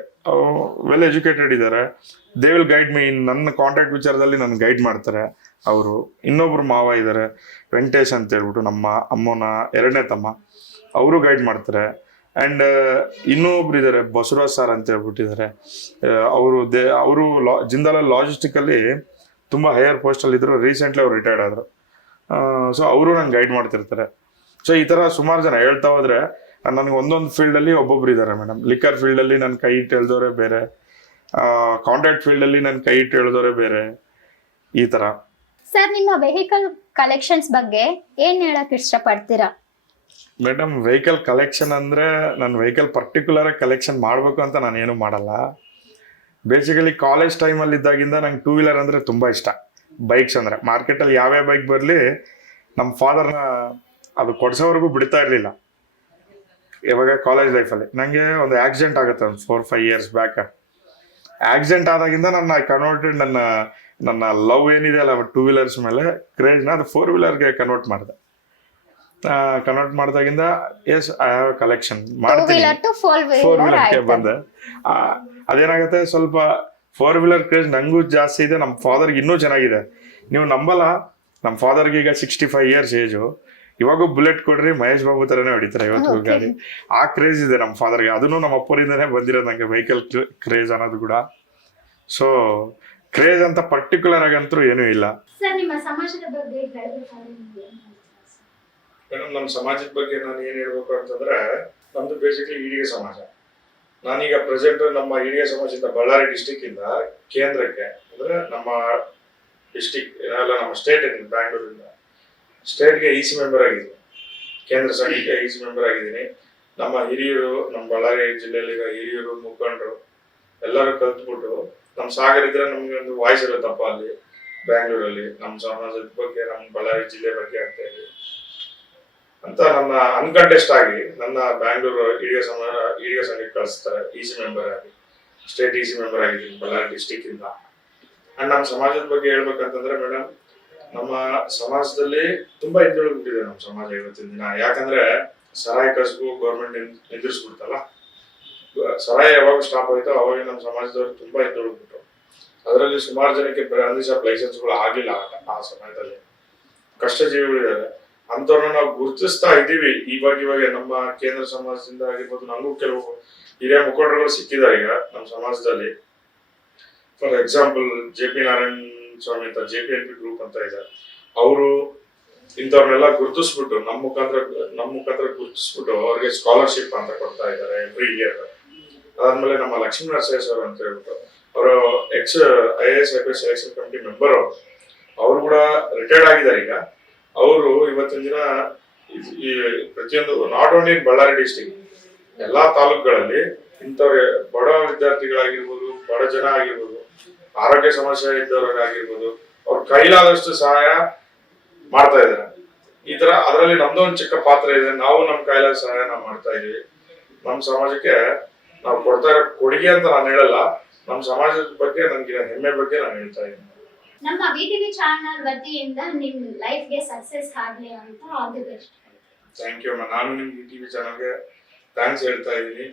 ವೆಲ್ ಎಜುಕೇಟೆಡ್ ಇದ್ದಾರೆ. They will guide me. ನನ್ನ ಕಾಂಟ್ಯಾಕ್ಟ್ ವಿಚಾರದಲ್ಲಿ ನನ್ನ ಗೈಡ್ ಮಾಡ್ತಾರೆ ಅವರು. ಇನ್ನೊಬ್ರು ಮಾವ ಇದ್ದಾರೆ, ವೆಂಕಟೇಶ್ ಅಂತ ಹೇಳ್ಬಿಟ್ಟು, ನಮ್ಮ ಅಮ್ಮನ 2ನೇ ತಮ್ಮ, ಅವರು ಗೈಡ್ ಮಾಡ್ತಾರೆ. ಆ್ಯಂಡ್ ಇನ್ನೊಬ್ರು ಇದ್ದಾರೆ, ಬಸವರಾಜ್ ಸರ್ ಅಂತ ಹೇಳ್ಬಿಟ್ಟಿದ್ದಾರೆ. ಅವರು ಜಿಂದಾಲ್ ಲಾಜಿಸ್ಟಿಕಲ್ಲಿ ತುಂಬ ಹೈಯರ್ ಪೋಸ್ಟಲ್ಲಿ ಇದ್ರು. ರೀಸೆಂಟ್ಲಿ ಅವ್ರು ರಿಟೈರ್ಡ್ ಆದರು. ಸೊ ಅವರು ನಂಗೆ ಗೈಡ್ ಮಾಡ್ತಿರ್ತಾರೆ. ಸೊ ಈ ಥರ ಸುಮಾರು ಜನ ಹೇಳ್ತಾ ಹೋದರೆ ನನಗೆ ಒಂದೊಂದು ಫೀಲ್ಡಲ್ಲಿ ಒಬ್ಬೊಬ್ರು ಇದ್ದಾರೆ ಮೇಡಮ್. ಲಿಕ್ಕರ್ ಫೀಲ್ಡಲ್ಲಿ ನನ್ನ ಕೈ ಇಟ್ಟು ಎಳ್ದೋರೆ ಬೇರೆ, ಕಾಂಟ್ರಾಕ್ಟ್ ಫೀಲ್ಡಲ್ಲಿ ನನ್ನ ಕೈ ಇಟ್ಟು ಎಳ್ದೋರೆ ಬೇರೆ, ಈ ಥರ. ಸರ್, ನಿಮ್ಮ ವೆಹಿಕಲ್ ಕಲೆಕ್ಷನ್ಸ್ ಬಗ್ಗೆ ಏನು ಹೇಳಕ್ಕೆ ಇಷ್ಟಪಡ್ತೀರಾ? ಮೇಡಮ್, ವೆಹಿಕಲ್ ಕಲೆಕ್ಷನ್ ಅಂದರೆ ನನ್ನ ವೆಹಿಕಲ್ ಪರ್ಟಿಕ್ಯುಲರ್ ಕಲೆಕ್ಷನ್ ಮಾಡಬೇಕು ಅಂತ ನಾನೇನು ಮಾಡಲ್ಲ. ಬೇಸಿಕಲಿ ಕಾಲೇಜ್ ಟೈಮಲ್ಲಿ ಇದ್ದಾಗಿಂದ ನಂಗೆ 2 ವೀಲರ್ ಅಂದರೆ ತುಂಬ ಇಷ್ಟ. ಬೈಕ್ಸ್ ಅಂದರೆ ಮಾರ್ಕೆಟಲ್ಲಿ ಯಾವ್ಯಾವ ಬೈಕ್ ಬರಲಿ ನಮ್ಮ ಫಾದರ್ನ ಅದು ಕೊಡಿಸೋವರೆಗೂ ಬಿಡ್ತಾ ಇರಲಿಲ್ಲ. ಇವಾಗ ಕಾಲೇಜ್ ಲೈಫಲ್ಲಿ ನನಗೆ ಒಂದು ಆಕ್ಸಿಡೆಂಟ್ ಆಗುತ್ತೆ ಒಂದು 4-5 ಇಯರ್ಸ್ ಬ್ಯಾಕ್. ಆಕ್ಸಿಡೆಂಟ್ ಆದಾಗಿಂದ ಐ ಕನ್ವರ್ಟೆಡ್ ನನ್ನ ಲವ್ ಏನಿದೆ ಅಲ್ಲ 2 ವೀಲರ್ಸ್ ಮೇಲೆ ಕ್ರೇಜ್ನ ಅದು 4 ವೀಲರ್ಗೆ ಕನ್ವರ್ಟ್ ಮಾಡಿದೆ. ಕನ್ವರ್ಟ್ ಮಾಡಿದಾಗಿಂದ ಎಸ್ ಐ ಹ್ಯಾವ್ ಕಲೆಕ್ಷನ್ ಮಾಡ್ತೀನಿ. 4 ವೀಲರ್ಗೆ ಬಂದೆ. ಅದೇನಾಗುತ್ತೆ, ಸ್ವಲ್ಪ 4 ವೀಲರ್ ಕ್ರೇಜ್ ನಂಗೂ ಜಾಸ್ತಿ ಇದೆ, ನಮ್ಮ ಫಾದರ್ಗೆ ಇನ್ನೂ ಚೆನ್ನಾಗಿದೆ. ನೀವು ನಂಬಲ್ಲ, ನಮ್ಮ ಫಾದರ್ಗೆ ಈಗ 65 ಇಯರ್ಸ್ ಏಜು. ಇವಾಗೂ ಬುಲೆಟ್ ಕೊಡ್ರಿ ಮಹೇಶ್ ಬಾಬು ಥರನೇ ಹೊಡಿತಾರೆ ಇವತ್ತು ಗಾಡಿ. ಆ ಕ್ರೇಜ್ ಇದೆ ನಮ್ಮ ಫಾದರ್ಗೆ. ಅದನ್ನು ನಮ್ಮ ಅಪ್ಪರಿಂದನೇ ಬಂದಿರೋದು ನನಗೆ ವೆಹಿಕಲ್ ಕ್ರೇಜ್ ಅನ್ನೋದು ಕೂಡ. ಸೊ ಕ್ರೇಜ್ ಅಂತ ಪರ್ಟಿಕ್ಯುಲರ್ ಆಗಂತೂ ಏನೂ ಇಲ್ಲ. ನಮ್ಮ ಸಮಾಜದ ಬಗ್ಗೆ ನಾನು ಏನು ಹೇಳ್ಬೇಕು ಅಂತಂದ್ರೆ, ನಮ್ದು ಬೇಸಿಕ್ಲಿ ಈಡಿಗೆ ಸಮಾಜ. ನಾನೀಗ ಪ್ರೆಸೆಂಟ್ ನಮ್ಮ ಈಡಿಗೆ ಸಮಾಜದಿಂದ ಬಳ್ಳಾರಿ ಡಿಸ್ಟಿಕ್ಕಿಂದ ಕೇಂದ್ರಕ್ಕೆ, ಅಂದರೆ ನಮ್ಮ ಡಿಸ್ಟಿಕ್ ಎಲ್ಲ ನಮ್ಮ ಸ್ಟೇಟ್ ಬ್ಯಾಂಗ್ಳೂರಿಂದ ಸ್ಟೇಟ್ಗೆ EC ಮೆಂಬರ್ ಆಗಿದ್ದೀನಿ. ಕೇಂದ್ರ ಸಂಘಕ್ಕೆ EC ಮೆಂಬರ್ ಆಗಿದ್ದೀನಿ. ನಮ್ಮ ಹಿರಿಯರು, ನಮ್ಮ ಬಳ್ಳಾರಿ ಜಿಲ್ಲೆಯಲ್ಲಿ ಹಿರಿಯರು, ಮುಖಂಡರು ಎಲ್ಲರೂ ಕಲ್ತ್ಬಿಟ್ಟು ನಮ್ಮ ಸಾಗರ್ ಇದ್ರೆ ನಮ್ಗೆ ಒಂದು ವಾಯ್ಸ್ ಇರುತ್ತಪ್ಪ ಅಲ್ಲಿ ಬ್ಯಾಂಗ್ಳೂರಲ್ಲಿ ನಮ್ಮ ಸಮಾಜದ ಬಗ್ಗೆ, ನಮ್ಮ ಬಳ್ಳಾರಿ ಜಿಲ್ಲೆ ಬಗ್ಗೆ ಅಂತ ಹೇಳಿ ಅಂತ ನನ್ನ ಅನ್ಕಂಟೆಸ್ಟ್ ಆಗಿ ನನ್ನ ಬ್ಯಾಂಗ್ಳೂರು ಈಡಿಗೆ ಸಂಘಕ್ಕೆ ಕಳಿಸ್ತಾರೆ EC ಮೆಂಬರ್ ಆಗಿ. ಸ್ಟೇಟ್ EC ಮೆಂಬರ್ ಆಗಿದ್ದೀನಿ ಬಳ್ಳಾರಿ ಡಿಸ್ಟಿಕ್ ಇಂದ. ಅಂಡ್ ನಮ್ಮ ಸಮಾಜದ ಬಗ್ಗೆ ಹೇಳ್ಬೇಕಂತಂದ್ರೆ ಮೇಡಮ್, ನಮ್ಮ ಸಮಾಜದಲ್ಲಿ ತುಂಬಾ ಹಿಂದುಳಿದ್ಬಿಟ್ಟಿದೆ ನಮ್ಮ ಸಮಾಜ ಇವತ್ತಿನ ದಿನ. ಯಾಕಂದ್ರೆ ಸರಾಯಿ ಕಸಬು ಗೌರ್ಮೆಂಟ್ ನಿಂದಿರಿಸ್ಬಿಡ್ತಲ್ಲ. ಸರಾಯಿ ಯಾವಾಗ ಸ್ಟಾಪ್ ಆಯ್ತೋ ಅವಾಗ ನಮ್ಮ ಸಮಾಜದವರು ತುಂಬಾ ಹಿಂದುಳಿದ್ಬಿಟ್ರು. ಅದರಲ್ಲಿ ಸುಮಾರು ಜನಕ್ಕೆ ಬ್ರಾಂದಿ ಶಾಪ್ ಲೈಸೆನ್ಸ್ಗಳು ಆಗಿಲ್ಲ ಆ ಸಮಯದಲ್ಲಿ. ಕಷ್ಟ ಜೀವಿಗಳಿದ್ದಾರೆ. ಅಂಥವ್ರನ್ನ ನಾವು ಗುರುತಿಸ್ತಾ ಇದ್ದೀವಿ. ಇವಾಗ ನಮ್ಮ ಕೇಂದ್ರ ಸಮಾಜದಿಂದ ಆಗಿರ್ಬೋದು, ನಮಗೂ ಕೆಲವು ಹಿರಿಯ ಮುಖಂಡರುಗಳು ಸಿಕ್ಕಿದ್ದಾರೆ ಈಗ ನಮ್ಮ ಸಮಾಜದಲ್ಲಿ. ಫಾರ್ ಎಕ್ಸಾಂಪಲ್ JP ನಾರಾಯಣ ಸ್ವಾಮಿ ಅಂತ JPNP ಗ್ರೂಪ್ ಅಂತ ಇದ್ದಾರೆ. ಅವರು ಇಂಥವ್ರನ್ನೆಲ್ಲ ಗುರುತಿಸ್ಬಿಟ್ಟು ನಮ್ಮ ಮುಖಾಂತರ ಗುರುತಿಸ್ಬಿಟ್ಟು ಅವ್ರಿಗೆ ಸ್ಕಾಲರ್ಶಿಪ್ ಅಂತ ಕೊಡ್ತಾ ಇದ್ದಾರೆ ಎವ್ರಿ ಇಯರ್. ಅದಾದ್ಮೇಲೆ ನಮ್ಮ ಲಕ್ಷ್ಮೀ ನರಸಿಂಹ ಸರ್ ಅಂತ ಹೇಳ್ಬಿಟ್ಟು ಅವರು X IAS IPS selection committee member ಅವರು ಕೂಡ ರಿಟೈರ್ಡ್ ಆಗಿದ್ದಾರೆ ಈಗ. ಅವರು ಇವತ್ತಿನ ದಿನ ಈ ಪ್ರತಿಯೊಂದು not only in Ballari district, ಎಲ್ಲಾ ತಾಲೂಕುಗಳಲ್ಲಿ ಇಂಥವ್ರ ಬಡ ವಿದ್ಯಾರ್ಥಿಗಳಾಗಿರ್ಬೋದು, ಬಡ ಜನ ಆಗಿರ್ಬೋದು, ಆರೋಗ್ಯ ಸಮಸ್ಯೆ ಇದ್ದವರಾಗಿರ್ಬೋದು, ಅವ್ರ ಕೈಲಾದಷ್ಟು ಸಹಾಯ ಮಾಡ್ತಾ ಇದ್ದಾರೆ. ಈ ತರ ಅದರಲ್ಲಿ ನಮ್ದು ಒಂದು ಚಿಕ್ಕ ಪಾತ್ರ ಇದೆ. ನಾವು ನಮ್ಮ ಕೈಲಾದ ಸಹಾಯ ನಾವು ಮಾಡ್ತಾ ಇದೀವಿ. ನಮ್ಮ ಸಮಾಜಕ್ಕೆ ನಾವು ಕೊಡ್ತಾ ಇರೋ ಕೊಡುಗೆ ಅಂತ ನಾನು ಹೇಳಲ್ಲ, ನಮ್ಮ ಸಮಾಜದ ಬಗ್ಗೆ ನನ್ಗೆ ಹೆಮ್ಮೆ ಬಗ್ಗೆ ನಾನು ಹೇಳ್ತಾ ಇದ್ದೀನಿ. ನಮ್ಮ VTV ಚಾನಲ್ ವತಿಯಿಂದ ನಿಮ್ ಲೈಫ್ ಗೆ ಸಕ್ಸಸ್ ಆಗ್ಲಿ ಅಂತ all the best. Thank you. ನಾನು ನಿಮ್ VTV ಚಾನಲ್ಗೆ ಥ್ಯಾಂಕ್ಸ್ ಹೇಳ್ತಾ ಇದ್ದೀನಿ.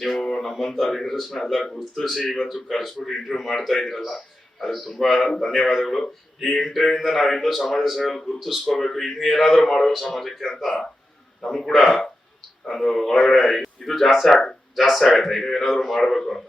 ನೀವು ನಮ್ಮಂತ ಲೀಡರ್ಸ್ ನ ಎಲ್ಲ ಗುರುತಿಸಿ ಇವತ್ತು ಕರೆಸ್ಬಿಟ್ಟು ಇಂಟರ್ವ್ಯೂ ಮಾಡ್ತಾ ಇದ್ರಲ್ಲ, ಅದಕ್ಕೆ ತುಂಬಾ ಧನ್ಯವಾದಗಳು. ಈ ಇಂಟರ್ವ್ಯೂ ಇಂದ ನಾವ್ ಇನ್ನೂ ಸಮಾಜ ಸೇವೆ ಗುರುತಿಸ್ಕೋಬೇಕು, ಇನ್ನು ಏನಾದ್ರೂ ಮಾಡಬೇಕು ಸಮಾಜಕ್ಕೆ ಅಂತ ನಮ್ಗೆ ಕೂಡ ಒಂದು ಒಳಗಡೆ ಇದು ಜಾಸ್ತಿ ಆಗತ್ತೆ, ಇನ್ನು ಏನಾದ್ರೂ ಮಾಡ್ಬೇಕು ಅಂತ.